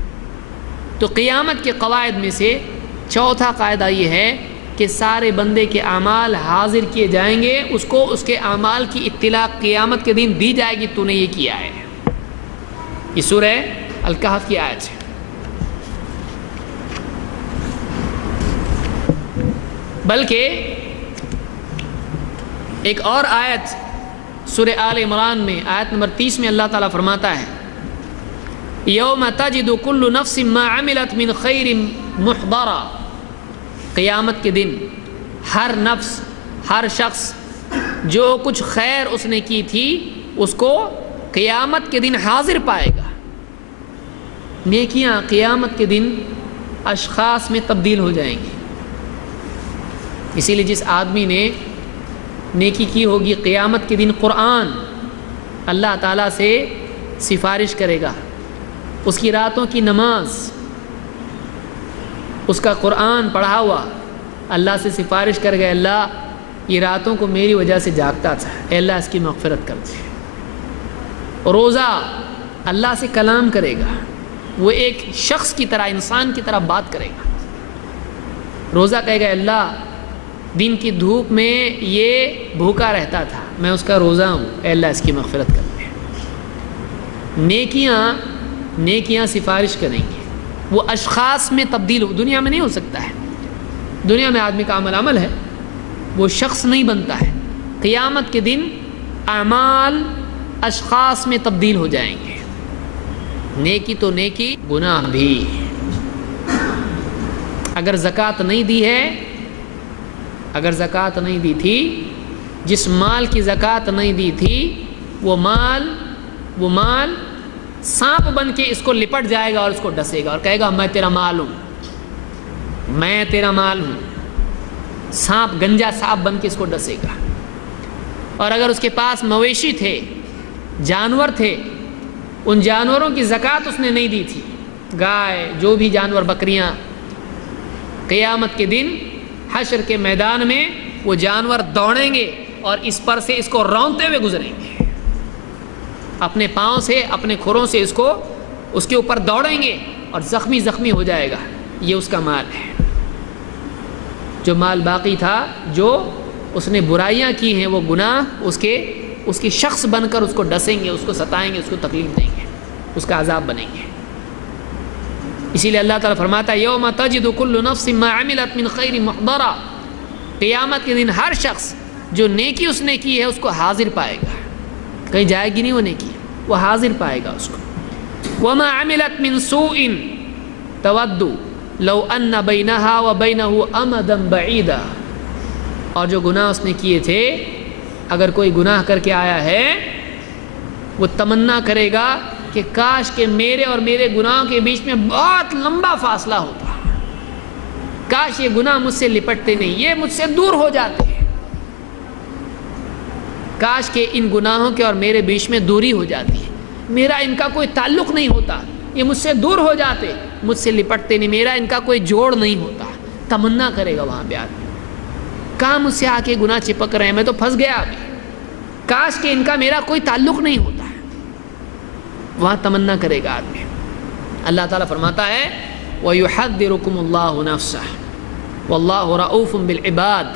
تو قیامت کے قواعد میں سے چوتھا قاعدہ یہ ہے کہ سارے بندے کے اعمال حاضر کیے جائیں گے، اس کو اس کے اعمال کی اطلاع قیامت کے دن دی جائے گی، تو نے یہ کیا ہے۔ یہ سورہ الکہف کی آیت ہے۔ بلکہ ایک اور آیت سورہ آل عمران میں آیت نمبر 30 میں اللہ تعالیٰ فرماتا ہے یوم تجد کل نفس ما عملت من خیر محضرا، قیامت کے دن ہر نفس ہر شخص جو کچھ خیر اس نے کی تھی اس کو قیامت کے دن حاضر پائے گا۔ نیکیاں قیامت کے دن اشخاص میں تبدیل ہو جائیں گی، اسی لیے جس آدمی نے نیکی کی ہوگی قیامت کے دن قرآن اللہ تعالیٰ سے سفارش کرے گا، اس کی راتوں کی نماز، اس کا قرآن پڑھا ہوا اللہ سے سفارش کرے گا، اللہ یہ راتوں کو میری وجہ سے جاگتا تھا، اے اللہ اس کی مغفرت کر دے۔ روزہ اللہ سے کلام کرے گا، وہ ایک شخص کی طرح انسان کی طرح بات کرے گا، روزہ کہے گا اللہ دن کی دھوپ میں یہ بھوکا رہتا تھا، میں اس کا روزہ ہوں، اے اللہ اس کی مغفرت کر دے۔ نیکیاں سفارش کریں گے، وہ اشخاص میں تبدیل ہو، دنیا میں نہیں ہو سکتا ہے، دنیا میں آدمی کا عمل ہے، وہ شخص نہیں بنتا ہے۔ قیامت کے دن اعمال اشخاص میں تبدیل ہو جائیں گے، نیکی تو نیکی، گناہ بھی۔ اگر زکوٰۃ نہیں دی ہے، اگر زکوٰۃ نہیں دی تھی، جس مال کی زکوٰۃ نہیں دی تھی وہ مال سانپ بن کے اس کو لپٹ جائے گا اور اس کو ڈسے گا اور کہے گا میں تیرا مال ہوں، میں تیرا مال ہوں۔ سانپ، گنجا سانپ بن کے اس کو ڈسے گا۔ اور اگر اس کے پاس مویشی تھے، جانور تھے، ان جانوروں کی زکوٰۃ اس نے نہیں دی تھی، گائے، جو بھی جانور، بکریاں، قیامت کے دن حشر کے میدان میں وہ جانور دوڑیں گے اور اس پر سے اس کو رونتے ہوئے گزریں گے، اپنے پاؤں سے، اپنے کھروں سے اس کے اوپر دوڑیں گے اور زخمی ہو جائے گا۔ یہ اس کا مال ہے، جو مال باقی تھا، جو اس نے برائیاں کی ہیں، وہ گناہ اس کے شخص بن کر اس کو ڈسیں گے، اس کو ستائیں گے، اس کو تکلیف دیں گے، اس کا عذاب بنیں گے۔ اسی لیے اللہ تعالیٰ فرماتا ہے یوم تجد کل نفس ما عملت من خیر محضرا، قیامت کے دن ہر شخص جو نیکی اس نے کی ہے اس کو حاضر پائے گا، کہیں جائے گی نہیں وہ نیکی، وہ حاضر پائے گا اس کو۔ وما عملت من سوء تود لو ان بینہا وبینہ امدا بعیدا، اور جو گناہ اس نے کیے تھے، اگر کوئی گناہ کر کے آیا ہے وہ تمنا کرے گا کہ کاش کہ میرے اور میرے گناہوں کے بیچ میں بہت لمبا فاصلہ ہوتا، کاش یہ گناہ مجھ سے لپٹتے نہیں، یہ مجھ سے دور ہو جاتے، کاش کہ ان گناہوں کے اور میرے بیچ میں دوری ہو جاتی ہے، میرا ان کا کوئی تعلق نہیں ہوتا، یہ مجھ سے دور ہو جاتے، مجھ سے لپٹتے نہیں، میرا ان کا کوئی جوڑ نہیں ہوتا۔ تمنا کرے گا وہاں پہ آدمی، کہاں مجھ سے آ کے گناہ چپک رہے ہیں، میں تو پھنس گیا ابھی، کاش کہ ان کا میرا کوئی تعلق نہیں ہوتا، وہاں تمنا کرے گا آدمی۔ اللہ تعالیٰ فرماتا ہے وَيُحَذِّرُكُمُ اللَّهُ نَفْسَهُ وَاللَّهُ رَؤُوفٌ بِالْعِبَادِ،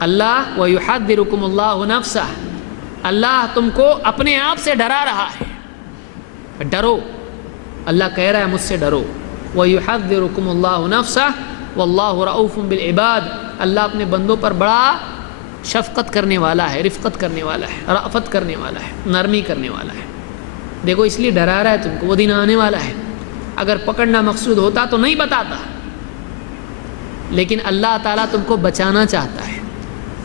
اللہ وَيُحَذِّرُكُمُ اللَّهُ نَفْسَهُ، اللہ تم کو اپنے آپ سے ڈرا رہا ہے، ڈرو، اللہ کہہ رہا ہے مجھ سے ڈرو۔ وَيُحَذِّرُكُمُ اللَّهُ نَفْسَهُ وَاللَّهُ رَؤُوفٌ بِالْعِبَادِ، اللہ اپنے بندوں پر بڑا شفقت کرنے والا ہے، رفقت کرنے والا ہے، رأفت کرنے والا ہے، نرمی کرنے والا ہے۔ دیکھو اس لیے ڈرا رہا ہے تم کو، وہ دن آنے والا ہے، اگر پکڑنا مقصود ہوتا تو نہیں بتاتا، لیکن اللہ تعالیٰ تم کو بچانا چاہتا ہے،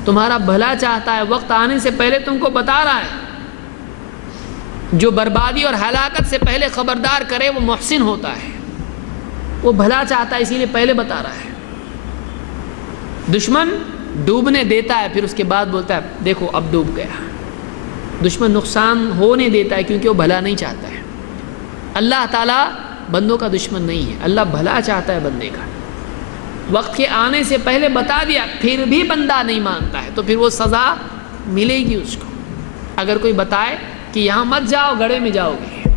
تمہارا بھلا چاہتا ہے، وقت آنے سے پہلے تم کو بتا رہا ہے۔ جو بربادی اور ہلاکت سے پہلے خبردار کرے وہ محسن ہوتا ہے، وہ بھلا چاہتا ہے، اسی لیے پہلے بتا رہا ہے۔ دشمن ڈوبنے دیتا ہے، پھر اس کے بعد بولتا ہے دیکھو اب ڈوب گیا۔ دشمن نقصان ہونے دیتا ہے کیونکہ وہ بھلا نہیں چاہتا ہے۔ اللہ تعالیٰ بندوں کا دشمن نہیں ہے، اللہ بھلا چاہتا ہے بندے کا۔ وقت کے آنے سے پہلے بتا دیا، پھر بھی بندہ نہیں مانتا ہے تو پھر وہ سزا ملے گی اس کو۔ اگر کوئی بتائے کہ یہاں مت جاؤ، گڑھے میں جاؤ گے،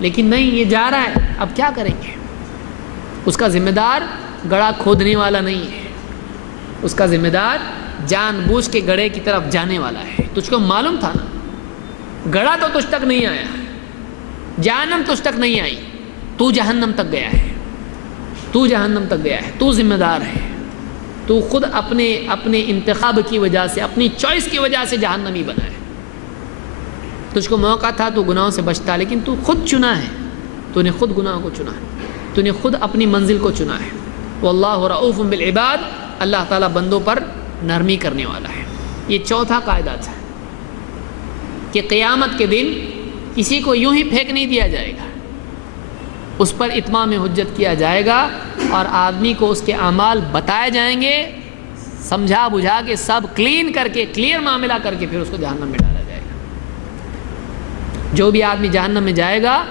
لیکن نہیں یہ جا رہا ہے، اب کیا کریں گے؟ اس کا ذمہ دار گڑھا کھودنے والا نہیں ہے، اس کا ذمہ دار جان بوجھ کے گڑھے کی طرف جانے والا ہے۔ تجھ کو معلوم تھا نا، گڑھا تو تجھ تک نہیں آیا، جہنم تجھ تک نہیں آئی، تو جہنم تک گیا ہے، تو جہنم تک گیا ہے، تو ذمہ دار ہے، تو خود اپنے انتخاب کی وجہ سے، اپنی چوائس کی وجہ سے جہنمی بنا ہے۔ تجھ کو موقع تھا تو گناہوں سے بچتا، لیکن تو خود چنا ہے، تو نے خود گناہوں کو چنا ہے، تو نے خود اپنی منزل کو چنا ہے۔ واللہ رؤوف بالعباد، اللہ تعالیٰ بندوں پر نرمی کرنے والا ہے۔ یہ چوتھا قاعدہ تھا کہ قیامت کے دن کسی کو یوں ہی پھینک نہیں دیا جائے گا، اس پر اتمام حجت کیا جائے گا اور آدمی کو اس کے اعمال بتائے جائیں گے، سمجھا بجھا کے سب کلین کر کے، کلیئر معاملہ کر کے پھر اس کو جہنم میں ڈالا جائے گا۔ جو بھی آدمی جہنم میں جائے گا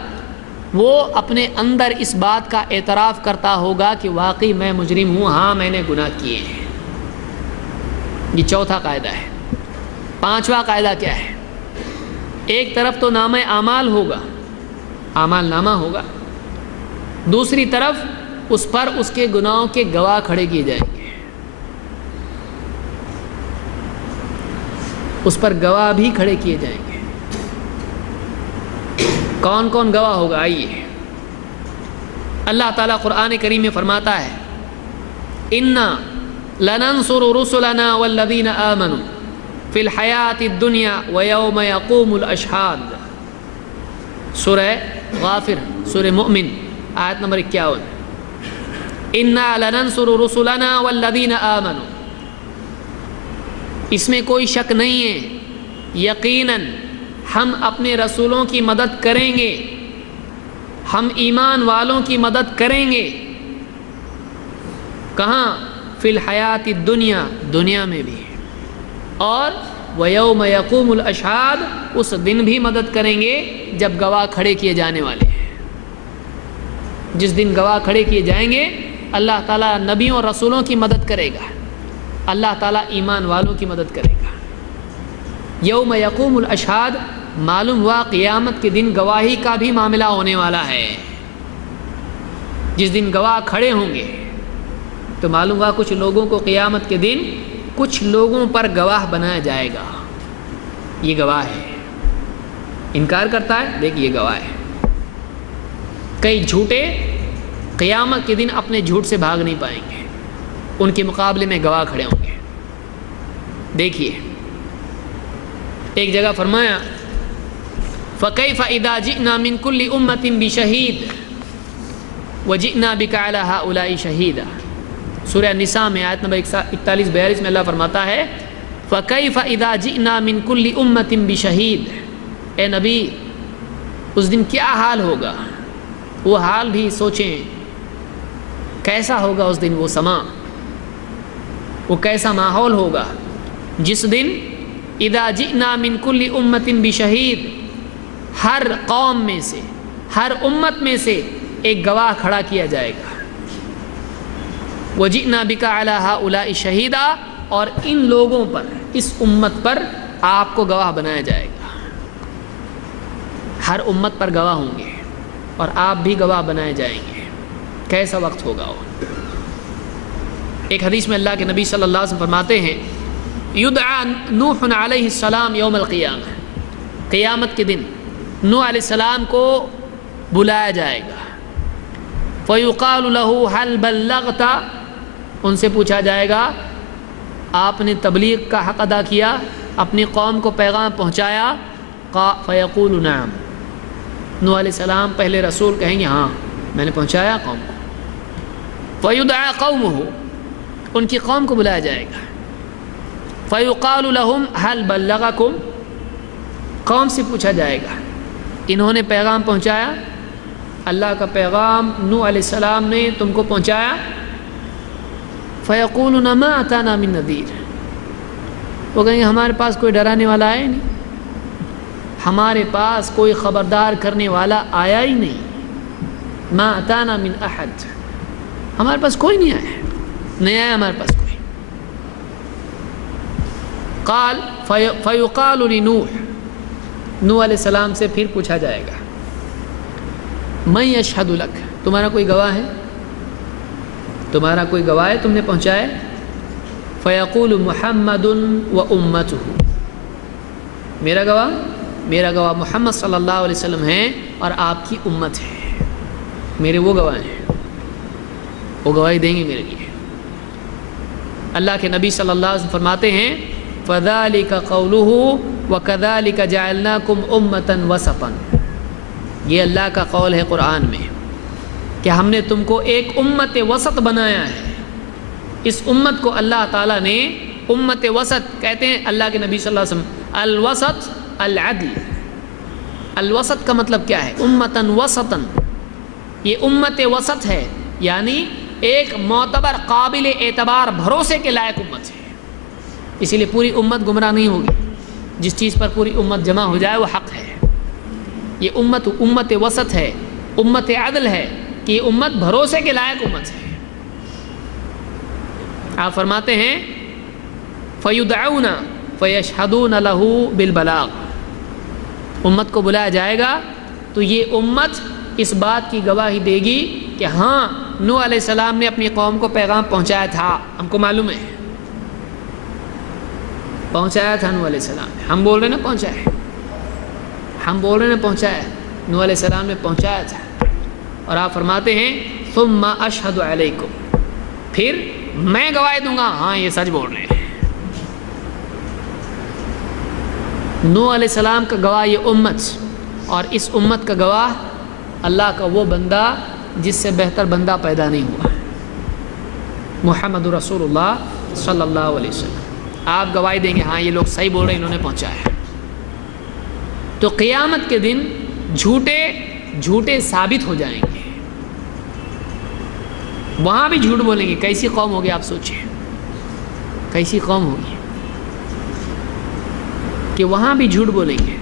وہ اپنے اندر اس بات کا اعتراف کرتا ہوگا کہ واقعی میں مجرم ہوں، ہاں میں نے گناہ کیے ہیں۔ یہ چوتھا قاعدہ ہے۔ پانچواں قاعدہ کیا ہے؟ ایک طرف تو نامہ اعمال ہوگا، اعمال نامہ ہوگا، دوسری طرف اس پر اس کے گناہوں کے گواہ کھڑے کیے جائیں گے، اس پر گواہ بھی کھڑے کیے جائیں گے۔ کون کون گواہ ہوگا؟ آئیے، اللہ تعالیٰ قرآن کریم میں فرماتا ہے اِنَّا لَنَنْصُرُ رُسُلَنَا وَالَّذِينَ آمَنُوا فِي الْحَيَاةِ الدُّنْيَا وَيَوْمَ يَقُومُ الْأَشْهَادُ۔ سورہ غافر، سورہ مؤمن، آیت نمبر 51۔ اِنَّا لَنَنْصُرُ رُسُلَنَا وَالَّذِينَ آمَنُوا، اس میں کوئی شک نہیں ہے، یقیناً ہم اپنے رسولوں کی مدد کریں گے، ہم ایمان والوں کی مدد کریں گے۔ کہاں؟ فی الحیات الدنیا، دنیا میں بھی، اور ویوم یقوم الاشہاد، اس دن بھی مدد کریں گے جب گواہ کھڑے کیے جانے والے ہیں۔ جس دن گواہ کھڑے کیے جائیں گے اللہ تعالیٰ نبیوں اور رسولوں کی مدد کرے گا، اللہ تعالیٰ ایمان والوں کی مدد کرے گا۔ یوم یقوم الاشہاد، معلوم ہوا قیامت کے دن گواہی کا بھی معاملہ ہونے والا ہے۔ جس دن گواہ کھڑے ہوں گے تو معلوم ہوا کچھ لوگوں کو قیامت کے دن کچھ لوگوں پر گواہ بنایا جائے گا۔ یہ گواہ ہے، انکار کرتا ہے، دیکھیے گواہ ہے۔ کئی جھوٹے قیامت کے دن اپنے جھوٹ سے بھاگ نہیں پائیں گے، ان کے مقابلے میں گواہ کھڑے ہوں گے۔ دیکھیے ایک جگہ فرمایا فَكَيْفَ إِذَا جِئْنَا مِن كُلِّ أُمَّةٍ بِشَهِيدٍ وَجِئْنَا بِكَ عَلَى هَؤُلَاءِ شَهِيدًا۔ سورہ نساء میں آیت نمبر 41-42 میں اللہ فرماتا ہے فَكَيْفَ إِذَا جِئْنَا مِن كُلِّ أُمَّةٍ بِشَهِيدٍ، اے نبی اس دن کیا حال ہوگا، وہ حال بھی سوچیں، کیسا ہوگا اس دن وہ سما، وہ کیسا ماحول ہوگا جس دن اذا جئنا من کل امت بشہید، ہر قوم میں سے، ہر امت میں سے ایک گواہ کھڑا کیا جائے گا۔ وجئنا بک علی ہؤلاء شہیدا، اور ان لوگوں پر، اس امت پر آپ کو گواہ بنایا جائے گا۔ ہر امت پر گواہ ہوں گے اور آپ بھی گواہ بنائے جائیں گے۔ کیسا وقت ہوگا وہ؟ ایک حدیث میں اللہ کے نبی صلی اللہ علیہ وسلم فرماتے ہیں یدعا نوح علیہ السلام یوم القیامہ، قیامت کے دن نوح علیہ السلام کو بلایا جائے گا۔ فیقال له هل بلغت، ان سے پوچھا جائے گا آپ نے تبلیغ کا حق ادا کیا، اپنی قوم کو پیغام پہنچایا؟ فیقول نعم، نوح علیہ السلام پہلے رسول کہیں گے ہاں میں نے پہنچایا قوم کو۔ فیدعا قومہ، ان کی قوم کو بلایا جائے گا۔ فیقال لهم هل بلغکم، قوم سے پوچھا جائے گا انہوں نے پیغام پہنچایا، اللہ کا پیغام نوح علیہ السلام نے تم کو پہنچایا؟ فیقولون ما اتانا من نذیر، وہ کہیں گے ہمارے پاس کوئی ڈرانے والا آیا ہی نہیں، ہمارے پاس کوئی خبردار کرنے والا آیا ہی نہیں۔ ما اتانا من احد، ہمارے پاس کوئی نہیں آیا، نہیں آیا ہمارے پاس کوئی۔ قال فیقال لنوح، نوح علیہ السلام سے پھر پوچھا جائے گا من یشہد لک، تمہارا کوئی گواہ ہے، تمہارا کوئی گواہ ہے تم نے پہنچائے؟ فیقول محمد و امتہ، میرا گواہ محمد صلی اللہ علیہ وسلم ہے اور آپ کی امت ہے، میرے وہ گواہ ہیں، وہ گواہی دیں گے میرے لیے۔ اللہ کے نبی صلی اللہ علیہ وسلم فرماتے ہیں فَذَلِكَ قَوْلُهُ وَكَذَلِكَ جَعَلْنَاكُمْ أُمَّةً وَسَطًا، یہ اللہ کا قول ہے قرآن میں کہ ہم نے تم کو ایک امت وسط بنایا ہے۔ اس امت کو اللہ تعالیٰ نے امت وسط کہتے ہیں، اللہ کے نبی صلی اللہ علیہ وسلم الوسط العدل، الوسط کا مطلب کیا ہے؟ امتاً وسطاً، یہ امت وسط ہے، یعنی ایک معتبر، قابل اعتبار، بھروسے کے لائق امت ہے۔ اسی لیے پوری امت گمراہ نہیں ہوگی، جس چیز پر پوری امت جمع ہو جائے وہ حق ہے۔ یہ امت وسط ہے، امت عدل ہے، کہ یہ امت بھروسے کے لائق امت ہے۔ آپ فرماتے ہیں فَيُدْعَوْنَ فَيَشْهَدُونَ لَهُ بِالْبَلَاغِ، امت کو بلایا جائے گا تو یہ امت اس بات کی گواہی دے گی کہ ہاں نوح علیہ السلام نے اپنی قوم کو پیغام پہنچایا تھا، ہم کو معلوم ہے پہنچایا تھا نوح علیہ السلام نے، ہم بول رہے ہیں نا پہنچایا ہے، ہم بول رہے ہیں پہنچایا ہے، نوح علیہ السلام نے پہنچایا تھا۔ اور آپ فرماتے ہیں ثم اشہد علیکم، پھر میں گواہی دوں گا ہاں یہ سچ بول رہے ہیں۔ نوح علیہ السلام کا گواہ یہ امت، اور اس امت کا گواہ اللہ کا وہ بندہ جس سے بہتر بندہ پیدا نہیں ہوا، محمد رسول اللہ صلی اللہ علیہ وسلم۔ آپ گواہی دیں گے ہاں یہ لوگ صحیح بول رہے ہیں، انہوں نے پہنچایا۔ تو قیامت کے دن جھوٹے ثابت ہو جائیں گے، وہاں بھی جھوٹ بولیں گے۔ کیسی قوم ہوگی آپ سوچیں، کیسی قوم ہوگی کہ وہاں بھی جھوٹ بولیں گے۔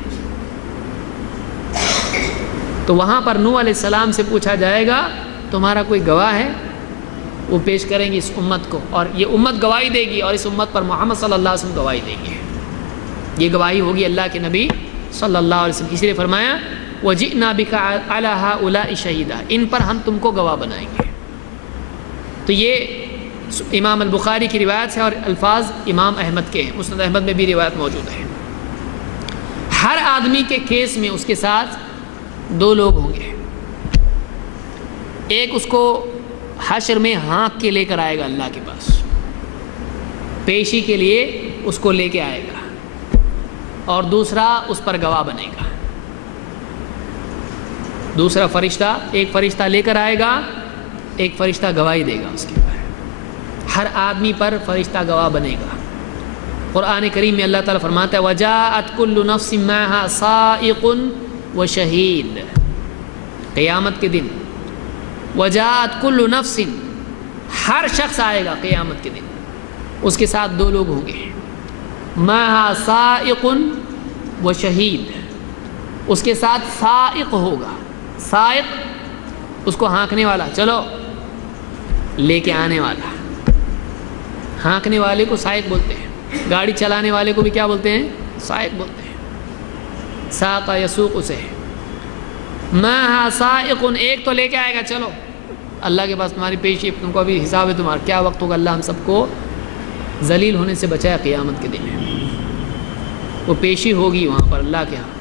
تو وہاں پر نوح علیہ السلام سے پوچھا جائے گا تمہارا کوئی گواہ ہے؟ وہ پیش کریں گے اس امت کو، اور یہ امت گواہی دے گی، اور اس امت پر محمد صلی اللہ علیہ وسلم گواہی دیں گے۔ یہ گواہی ہوگی اللہ کے نبی صلی اللہ علیہ وسلم، اسی لیے فرمایا وَجِئْنَا بِكَ عَلَىٰ هَٰؤُلَاءِ شَهِيدًا، ان پر ہم تم کو گواہ بنائیں گے۔ تو یہ امام البخاری کی روایت ہے، اور الفاظ امام احمد کے ہیں، مسند احمد میں بھی روایت موجود ہے۔ ہر آدمی کے کیس میں اس کے ساتھ دو لوگ ہوں گے، ایک اس کو حشر میں ہانک کے لے کر آئے گا اللہ کے پاس، پیشی کے لیے اس کو لے کے آئے گا، اور دوسرا اس پر گواہ بنے گا۔ دوسرا فرشتہ، ایک فرشتہ لے کر آئے گا، ایک فرشتہ گواہی دے گا اس کے اوپر۔ ہر آدمی پر فرشتہ گواہ بنے گا۔ قرآن کریم میں اللہ تعالیٰ فرماتا ہے وَجَاءَتْ كُلُّ نَفْسٍ مَّعَهَا سَائِقٌ وَشَهِيدٌ، قیامت کے دن وَجَاءَتْ كُلُّ نَفْسٍ، ہر شخص آئے گا قیامت کے دن، اس کے ساتھ دو لوگ ہوں گے، مَعَهَا سَائِقٌ وَشَهِيدٌ، اس کے ساتھ سائق ہوگا، سائق اس کو ہانکنے والا، چلو لے کے آنے والا، ہانکنے والے کو سائق بولتے ہیں، گاڑی چلانے والے کو بھی کیا بولتے ہیں؟ سائق بولتے ہیں، ساق یسوق اسے، مَعَهَا سَائِقٌ، ایک تو لے کے آئے گا، چلو اللہ کے پاس تمہاری پیشی، تم کو ابھی حساب ہے تمہارا، کیا وقت ہوگا، اللہ ہم سب کو ذلیل ہونے سے بچایا قیامت کے دن، وہ پیشی ہوگی وہاں پر اللہ کے ہاں،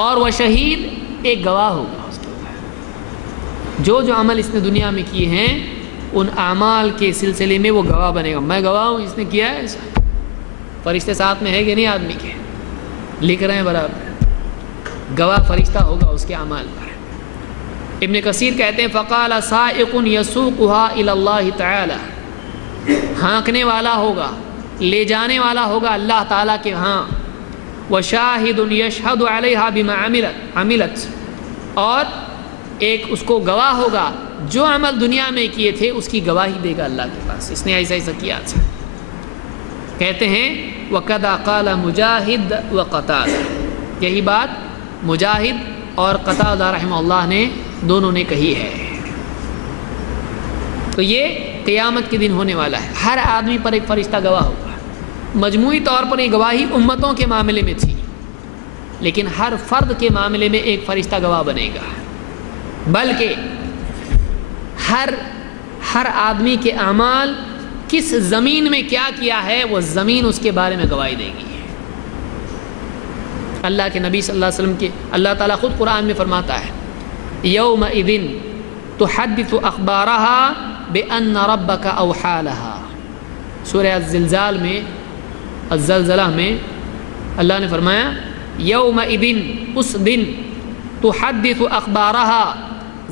اور وہ شہید ایک گواہ ہوگا اس کے اوپر، جو عمل اس نے دنیا میں کیے ہیں ان اعمال کے سلسلے میں وہ گواہ بنے گا، میں گواہ ہوں اس نے کیا ہے ایسا۔ فرشتے ساتھ میں ہے کہ نہیں آدمی کے، لکھ رہے ہیں برابر، گواہ فرشتہ ہوگا اس کے اعمال پر۔ ابن کثیر کہتے ہیں فقال سائق یسوقها الی اللہ تعالی، ہانکنے والا ہوگا، لے جانے والا ہوگا اللہ تعالیٰ کے ہاں، وشاہد یشہد علیہا بما عملت، اور ایک اس کو گواہ ہوگا جو عمل دنیا میں کیے تھے اس کی گواہی دے گا اللہ کے پاس، اس نے ایسا ایسا کیا تھا۔ کہتے ہیں وَقَدَا قَالَ مُجَاہِد وَقَتَادَہ، یہی بات مجاہد اور قتادہ رحمہ اللہ نے دونوں نے کہی ہے۔ تو یہ قیامت کے دن ہونے والا ہے، ہر آدمی پر ایک فرشتہ گواہ ہوگا۔ مجموعی طور پر یہ گواہی امتوں کے معاملے میں تھی، لیکن ہر فرد کے معاملے میں ایک فرشتہ گواہ بنے گا، بلکہ ہر آدمی کے اعمال کس زمین میں کیا کیا ہے وہ زمین اس کے بارے میں گواہی دے گی۔ اللہ کے نبی صلی اللہ علیہ وسلم کے اللہ تعالیٰ خود قرآن میں فرماتا ہے یومئذ تحدث اخبارها بأن ربك اوحى لها، سورہ الزلزال میں، الزلزلہ میں اللہ نے فرمایا یومئذ، اس دن، تحدث اخبارها،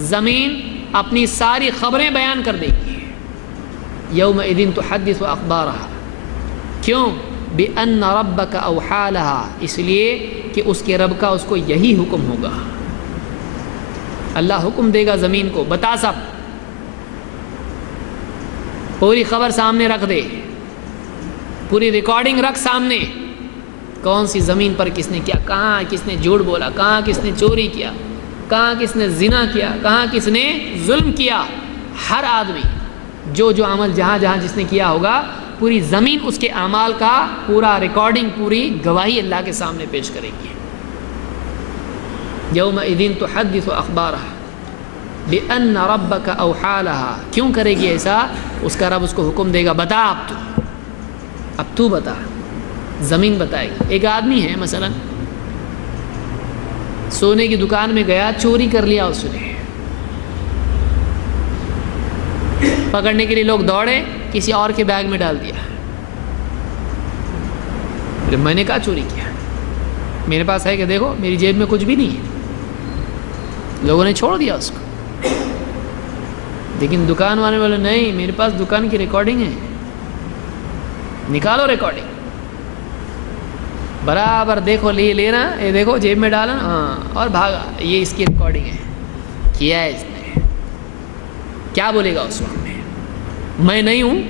زمین اپنی ساری خبریں بیان کر دے گی، یومئذ تحدث اخبارها، کیوں؟ بأن ربك اوحى لها، اس لیے کہ اس کے رب کا اس کو یہی حکم ہوگا، اللہ حکم دے گا زمین کو بتا، سب پوری خبر سامنے رکھ دے، پوری ریکارڈنگ رکھ سامنے، کون سی زمین پر کس نے کیا، کہاں کس نے جھوٹ بولا، کہاں کس نے چوری کیا، کہاں کس نے زنا کیا، کہاں کس نے ظلم کیا، ہر آدمی جو عمل جہاں جہاں جس نے کیا ہوگا، پوری زمین اس کے اعمال کا پورا ریکارڈنگ، پوری گواہی اللہ کے سامنے پیش کرے گی۔ یومئذ تحدث اخبارها، بِأَنَّ رَبَّكَ أَوْحَىٰ لَهَا، کیوں کرے گی ایسا؟ اس کا رب اس کو حکم دے گا، بتا اب تو بتا، زمین بتائے گی۔ ایک آدمی ہے مثلا سونے کی دکان میں گیا، چوری کر لیا اس نے، پکڑنے کے لیے لوگ دوڑے، کسی اور کے بیگ میں ڈال دیا۔ میں نے کہا چوری کیا، میرے پاس ہے کہ دیکھو میری جیب میں کچھ بھی نہیں ہے، لوگوں نے چھوڑ دیا اس کو۔ لیکن دکان والے بولے نہیں، میرے پاس دکان کی ریکارڈنگ ہے، نکالو ریکارڈنگ، برابر دیکھو لینا، یہ دیکھو جیب میں ڈالا، ہاں، اور بھاگا، یہ اس کی ریکارڈنگ ہے، کیا ہے اس نے۔ کیا بولے گا اس وقت میں نہیں ہوں،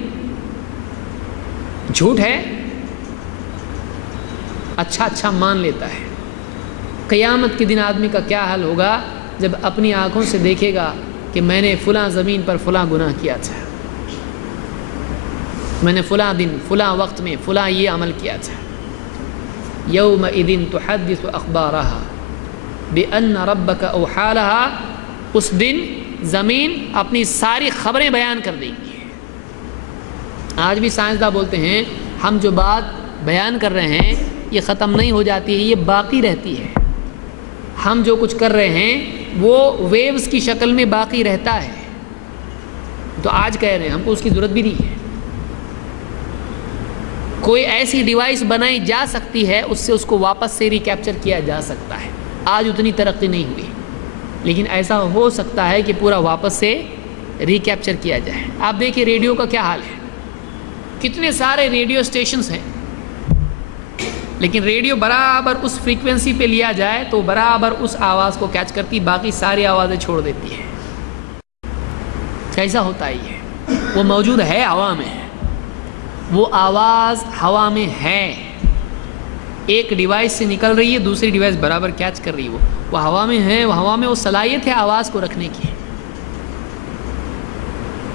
جھوٹ ہے، اچھا مان لیتا ہے۔ قیامت کے دن آدمی کا کیا حال ہوگا جب اپنی آنکھوں سے دیکھے گا کہ میں نے فلاں زمین پر فلاں گناہ کیا تھا، میں نے فلاں دن فلاں وقت میں فلاں یہ عمل کیا تھا۔ یومئذ تحدث اخبارها بأن ربك اوحى لها، اس دن زمین اپنی ساری خبریں بیان کر دے گی۔ آج بھی سائنسداں بولتے ہیں ہم جو بات بیان کر رہے ہیں یہ ختم نہیں ہو جاتی ہے، یہ باقی رہتی ہے۔ ہم جو کچھ کر رہے ہیں وہ ویوز کی شکل میں باقی رہتا ہے۔ تو آج کہہ رہے ہیں ہم کو اس کی ضرورت بھی نہیں ہے، کوئی ایسی ڈیوائس بنائی جا سکتی ہے اس سے اس کو واپس سے ریکیپچر کیا جا سکتا ہے۔ آج اتنی ترقی نہیں ہوئی، لیکن ایسا ہو سکتا ہے کہ پورا واپس سے ریکیپچر کیا جائے۔ آپ دیکھیں ریڈیو کا کیا حال ہے، کتنے سارے ریڈیو اسٹیشنز ہیں، لیکن ریڈیو برابر اس فریکوینسی پہ لیا جائے تو برابر اس آواز کو کیچ کرتی، باقی ساری آوازیں چھوڑ دیتی ہے۔ کیسا ہوتا ہے یہ؟ وہ موجود ہے ہوا میں، وہ آواز ہوا میں ہے، ایک ڈیوائس سے نکل رہی ہے، دوسری ڈیوائس برابر کیچ کر رہی ہے، وہ ہوا میں ہے، وہ ہوا میں وہ صلاحیت ہے آواز کو رکھنے کی۔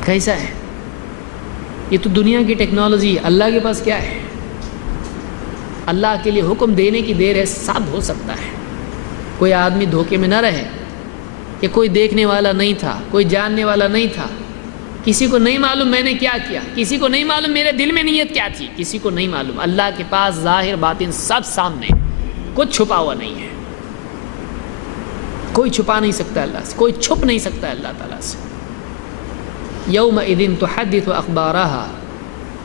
کیسا ہے یہ؟ تو دنیا کی ٹیکنالوجی، اللہ کے پاس کیا ہے؟ اللہ کے لیے حکم دینے کی دیر ہے، سب ہو سکتا ہے۔ کوئی آدمی دھوکے میں نہ رہے کہ کوئی دیکھنے والا نہیں تھا، کوئی جاننے والا نہیں تھا، کسی کو نہیں معلوم میں نے کیا کیا، کسی کو نہیں معلوم میرے دل میں نیت کیا تھی، کسی کو نہیں معلوم۔ اللہ کے پاس ظاہر باطن سب سامنے، کچھ چھپا ہوا نہیں ہے، کوئی چھپا نہیں سکتا اللہ سے، کوئی چھپ نہیں سکتا اللہ تعالیٰ سے۔ یومئذ تحدث اخبارها،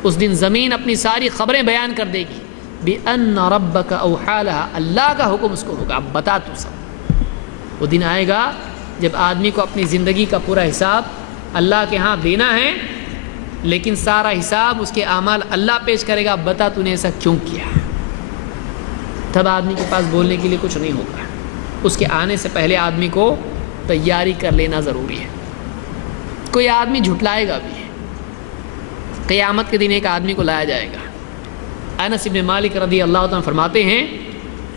اس دن زمین اپنی ساری خبریں بیان کر دے گی۔ بِأَنَّ رَبَّكَ أَوْحَىٰ لَهَا، اللہ کا حکم اس کو ہوگا، اب بتا تو سب۔ وہ دن آئے گا جب آدمی کو اپنی زندگی کا پورا حساب اللہ کے ہاں دینا ہے، لیکن سارا حساب اس کے اعمال اللہ پیش کرے گا، بتا تو نے ایسا کیوں کیا۔ تب آدمی کے پاس بولنے کے لیے کچھ نہیں ہوگا، اس کے آنے سے پہلے آدمی کو تیاری کر لینا ضروری ہے۔ کوئی آدمی جھٹلائے گا بھی، قیامت کے دن ایک آدمی کو لایا جائے گا۔ انس بن مالک رضی اللہ عنہ فرماتے ہیں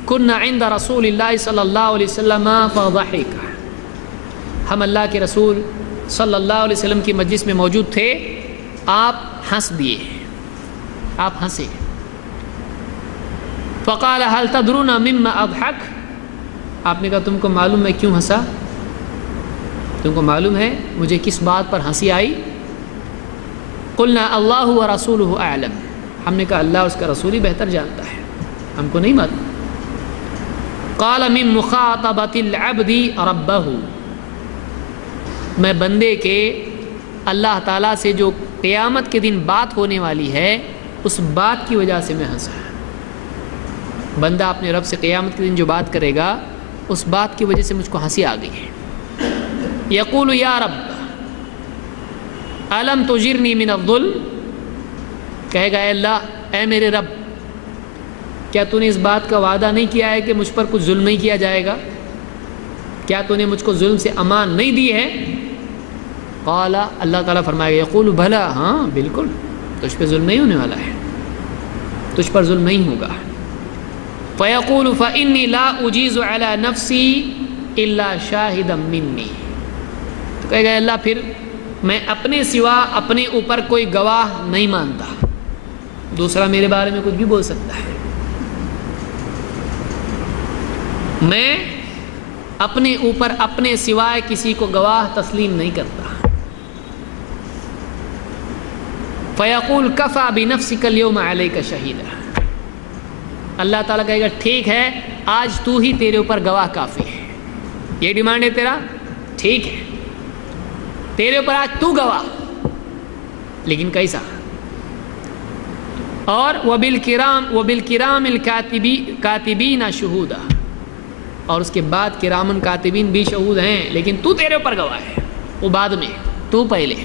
کنا عند رسول اللہ صلی اللہ علیہ وسلم فضحک، ہم اللہ کے رسول صلی اللہ علیہ وسلم کی مجلس میں موجود تھے، آپ ہنس دیے، آپ ہنسے۔ فقال هل تدرون مما اضحك، آپ نے کہا تم کو معلوم میں کیوں ہنسا، تم کو معلوم ہے مجھے کس بات پر ہنسی آئی؟ قلنا اللہ ورسولہ اعلم، ہم نے کہا اللہ اس کا رسول ہی بہتر جانتا ہے، ہم کو نہیں معلوم۔ قال من مخاطبۃ العبد ربہ، میں بندے کے اللہ تعالیٰ سے جو قیامت کے دن بات ہونے والی ہے اس بات کی وجہ سے میں ہنسا۔ بندہ اپنے رب سے قیامت کے دن جو بات کرے گا اس بات کی وجہ سے مجھ کو ہنسی آ گئی ہے۔ یقول یا رب الم تجرنی من الظلم، کہے گا اے اللہ، اے میرے رب، کیا تو نے اس بات کا وعدہ نہیں کیا ہے کہ مجھ پر کچھ ظلم نہیں کیا جائے گا؟ کیا تو نے مجھ کو ظلم سے امان نہیں دی ہے؟ قال، اللہ تعالیٰ فرمائے گا یقول بھلا، ہاں بالکل، تجھ پہ ظلم نہیں ہونے والا ہے، تجھ پر ظلم نہیں ہوگا۔ فیقول فإنی لا اجیز علی نفسی الا شاہدا منی، تو کہے گا اللہ پھر میں اپنے سوا اپنے اوپر کوئی گواہ نہیں مانتا، دوسرا میرے بارے میں کچھ بھی بول سکتا ہے، میں اپنے اوپر اپنے سوائے کسی کو گواہ تسلیم نہیں کرتا. فَيَقُولُ كَفَى بِنَفْسِكَ الْيَوْمَ عَلَيْكَ شَهِيدًا. اللہ تعالیٰ کہے گا ٹھیک ہے آج تو ہی تیرے اوپر گواہ کافی ہے. یہ ڈیمانڈ ہے تیرا, ٹھیک ہے تیرے اوپر آج تو گواہ, لیکن کیسا؟ اور وَبِالْكِرَامِ الْكَاتِبِينَ شُهُودًا, اور اس کے بعد کرامن کاتبین بھی شہود ہیں, لیکن تو تیرے اوپر گواہ ہے, وہ بعد میں, تو پہلے.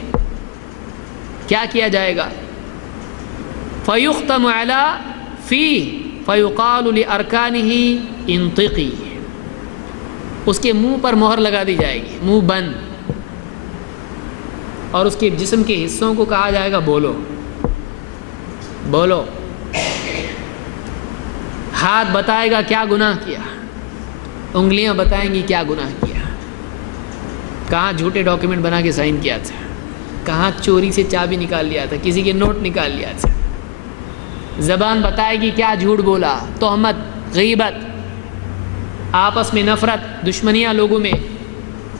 کیا کیا جائے گا؟ فَيُخْتَمُ عَلَى فِيهِ فَيُقَالُ لِأَرْكَانِهِ انطِقِي, اس کے منہ پر مہر لگا دی جائے گی, منہ بند, اور اس کے جسم کے حصوں کو کہا جائے گا بولو بولو. ہاتھ بتائے گا کیا گناہ کیا, انگلیاں بتائیں گی کیا گناہ کیا, کہاں جھوٹے ڈاکیومنٹ بنا کے سائن کیا تھا, کہاں چوری سے چابی نکال لیا تھا, کسی کے نوٹ نکال لیا تھا. زبان بتائے گی کیا جھوٹ بولا, تہمت, غیبت, آپس میں نفرت, دشمنیاں لوگوں میں,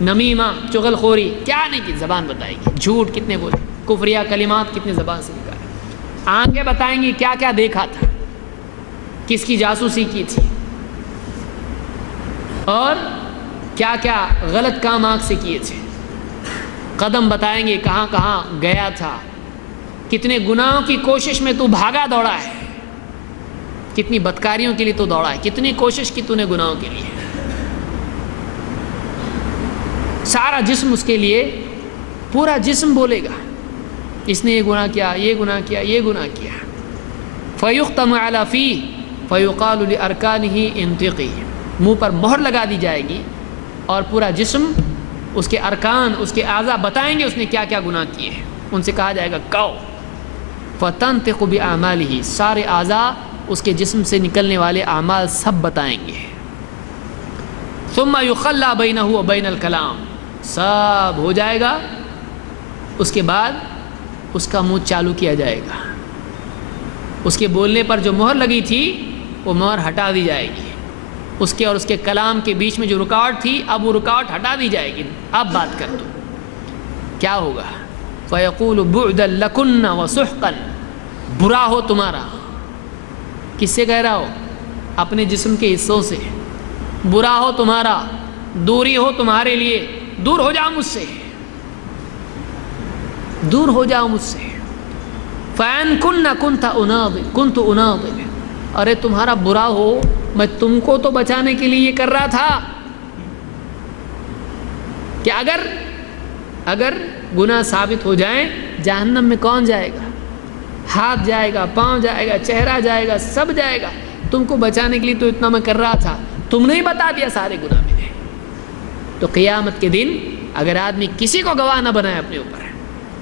نمیمہ, چغل خوری, کیا نہیں کی زبان بتائے گی. جھوٹ کتنے بولے, کفریہ کلمات کتنے زبان سے نکالے. آنکھیں بتائیں گی کیا کیا دیکھا تھا, کس کی جاسوسی کی تھی, اور کیا کیا غلط کام آنکھ سے کیے تھے. قدم بتائیں گے کہاں کہاں گیا تھا, کتنے گناہوں کی کوشش میں تو بھاگا دوڑا ہے, کتنی بدکاریوں کے لیے تو دوڑا ہے, کتنی کوشش کی تو نے گناہوں کے لیے. سارا جسم اس کے لیے, پورا جسم بولے گا اس نے یہ گناہ کیا, یہ گناہ کیا, یہ گناہ کیا. فَيُخْتَمُ عَلَى فِيهِ فَيُقَالُ لِأَرْكَانِهِ انطِقِي, منہ پر مہر لگا دی جائے گی اور پورا جسم, اس کے ارکان, اس کے اعضاء بتائیں گے اس نے کیا کیا گناہ کیے ہیں. ان سے کہا جائے گا کہو. فَتَنْتِقُ بِأَعْمَالِهِ, سارے اعضاء اس کے جسم سے نکلنے والے اعمال سب بتائیں گے. ثُمَّ يُخَلَّى بَيْنَهُ وَبَيْنَ الْكَلَامِ, سب ہو جائے گا, اس کے بعد اس کا منہ چالو کیا جائے گا. اس کے بولنے پر جو مہر لگی تھی وہ مہر ہٹا دی جائے گی. اس کے اور اس کے کلام کے بیچ میں جو رکاوٹ تھی اب وہ رکاوٹ ہٹا دی جائے گی. اب بات کر تو کیا ہوگا؟ فَيَقُولُ بُعْدًا لَكُنَّ وَسُحْقًا, برا ہو تمہارا. کس سے کہہ رہا ہو؟ اپنے جسم کے حصوں سے. برا ہو تمہارا, دوری ہو تمہارے لیے, دور ہو جاؤ مجھ سے, دور ہو جاؤ مجھ سے. فَإِن كُنْتَ أُنَاضِلُ, ارے تمہارا برا ہو, میں تم کو تو بچانے کے لیے یہ کر رہا تھا کہ اگر گناہ ثابت ہو جائیں جہنم میں کون جائے گا؟ ہاتھ جائے گا, پاؤں جائے گا, چہرہ جائے گا, سب جائے گا. تم کو بچانے کے لیے تو اتنا میں کر رہا تھا, تم نے ہی بتا دیا سارے گناہ میں نے. تو قیامت کے دن اگر آدمی کسی کو گواہ نہ بنائے اپنے اوپر,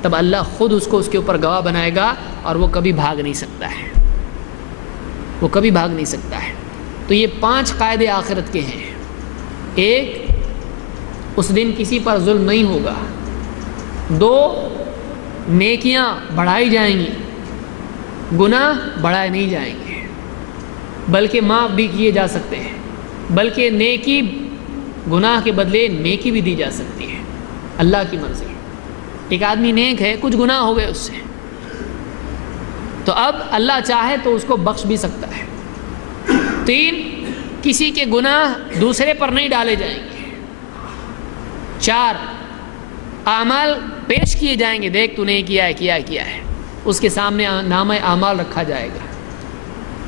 تب اللہ خود اس کو اس کے اوپر گواہ بنائے گا اور وہ کبھی بھاگ نہیں سکتا ہے, وہ کبھی بھاگ نہیں سکتا ہے. تو یہ 5 قاعدے آخرت کے ہیں. ایک, اس دن کسی پر ظلم نہیں ہوگا. 2, نیکیاں بڑھائی جائیں گی, گناہ بڑھائے نہیں جائیں گے, بلکہ معاف بھی کیے جا سکتے ہیں, بلکہ نیکی, گناہ کے بدلے نیکی بھی دی جا سکتی ہے, اللہ کی مرضی. ایک آدمی نیک ہے, کچھ گناہ ہو گئے اس سے, تو اب اللہ چاہے تو اس کو بخش بھی سکتا ہے. 3, کسی کے گناہ دوسرے پر نہیں ڈالے جائیں گے. 4, اعمال پیش کیے جائیں گے, دیکھ تو نے کیا ہے, اس کے سامنے نامہ اعمال رکھا جائے گا.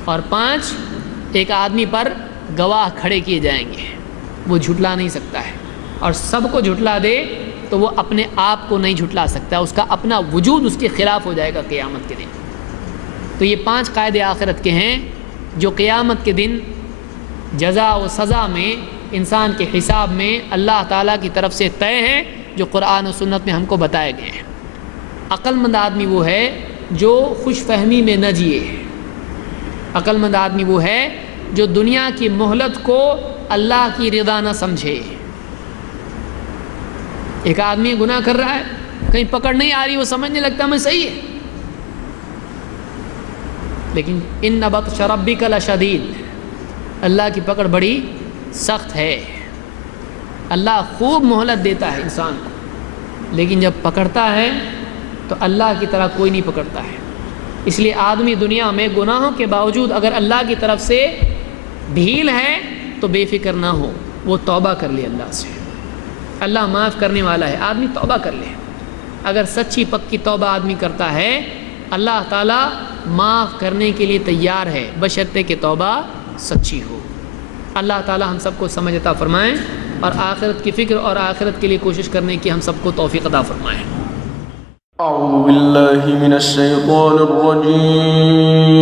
اور 5, ایک آدمی پر گواہ کھڑے کیے جائیں گے, وہ جھٹلا نہیں سکتا ہے, اور سب کو جھٹلا دے تو وہ اپنے آپ کو نہیں جھٹلا سکتا, اس کا اپنا وجود اس کے خلاف ہو جائے گا قیامت کے دن. تو یہ 5 قاعدے آخرت کے ہیں جو قیامت کے دن جزا و سزا میں, انسان کے حساب میں اللہ تعالیٰ کی طرف سے طے ہیں, جو قرآن و سنت میں ہم کو بتائے گئے ہیں. عقل مند آدمی وہ ہے جو خوش فہمی میں نہ جیے. عقل مند آدمی وہ ہے جو دنیا کی مہلت کو اللہ کی رضا نہ سمجھے. ایک آدمی گناہ کر رہا ہے, کہیں پکڑ نہیں آ رہی, وہ سمجھنے لگتا میں صحیح ہے, لیکن ان بطش ربک لشدید, اللہ کی پکڑ بڑی سخت ہے. اللہ خوب مہلت دیتا ہے انسان کو، لیکن جب پکڑتا ہے تو اللہ کی طرح کوئی نہیں پکڑتا ہے۔ اس لیے آدمی دنیا میں گناہوں کے باوجود اگر اللہ کی طرف سے ڈھیل ہے تو بے فکر نہ ہو، وہ توبہ کر لے اللہ سے، اللہ معاف کرنے والا ہے، آدمی توبہ کر لے۔ اگر سچی پکی توبہ آدمی کرتا ہے اللہ تعالیٰ معاف کرنے کے لیے تیار ہے، بشرطے کہ توبہ سچی ہو۔ اللہ تعالیٰ ہم سب کو سمجھ عطا فرمائیں اور آخرت کی فکر اور آخرت کے لیے کوشش کرنے کی ہم سب کو توفیق عطا فرمائیں۔ اعوذ باللہ من الشیطان الرجیم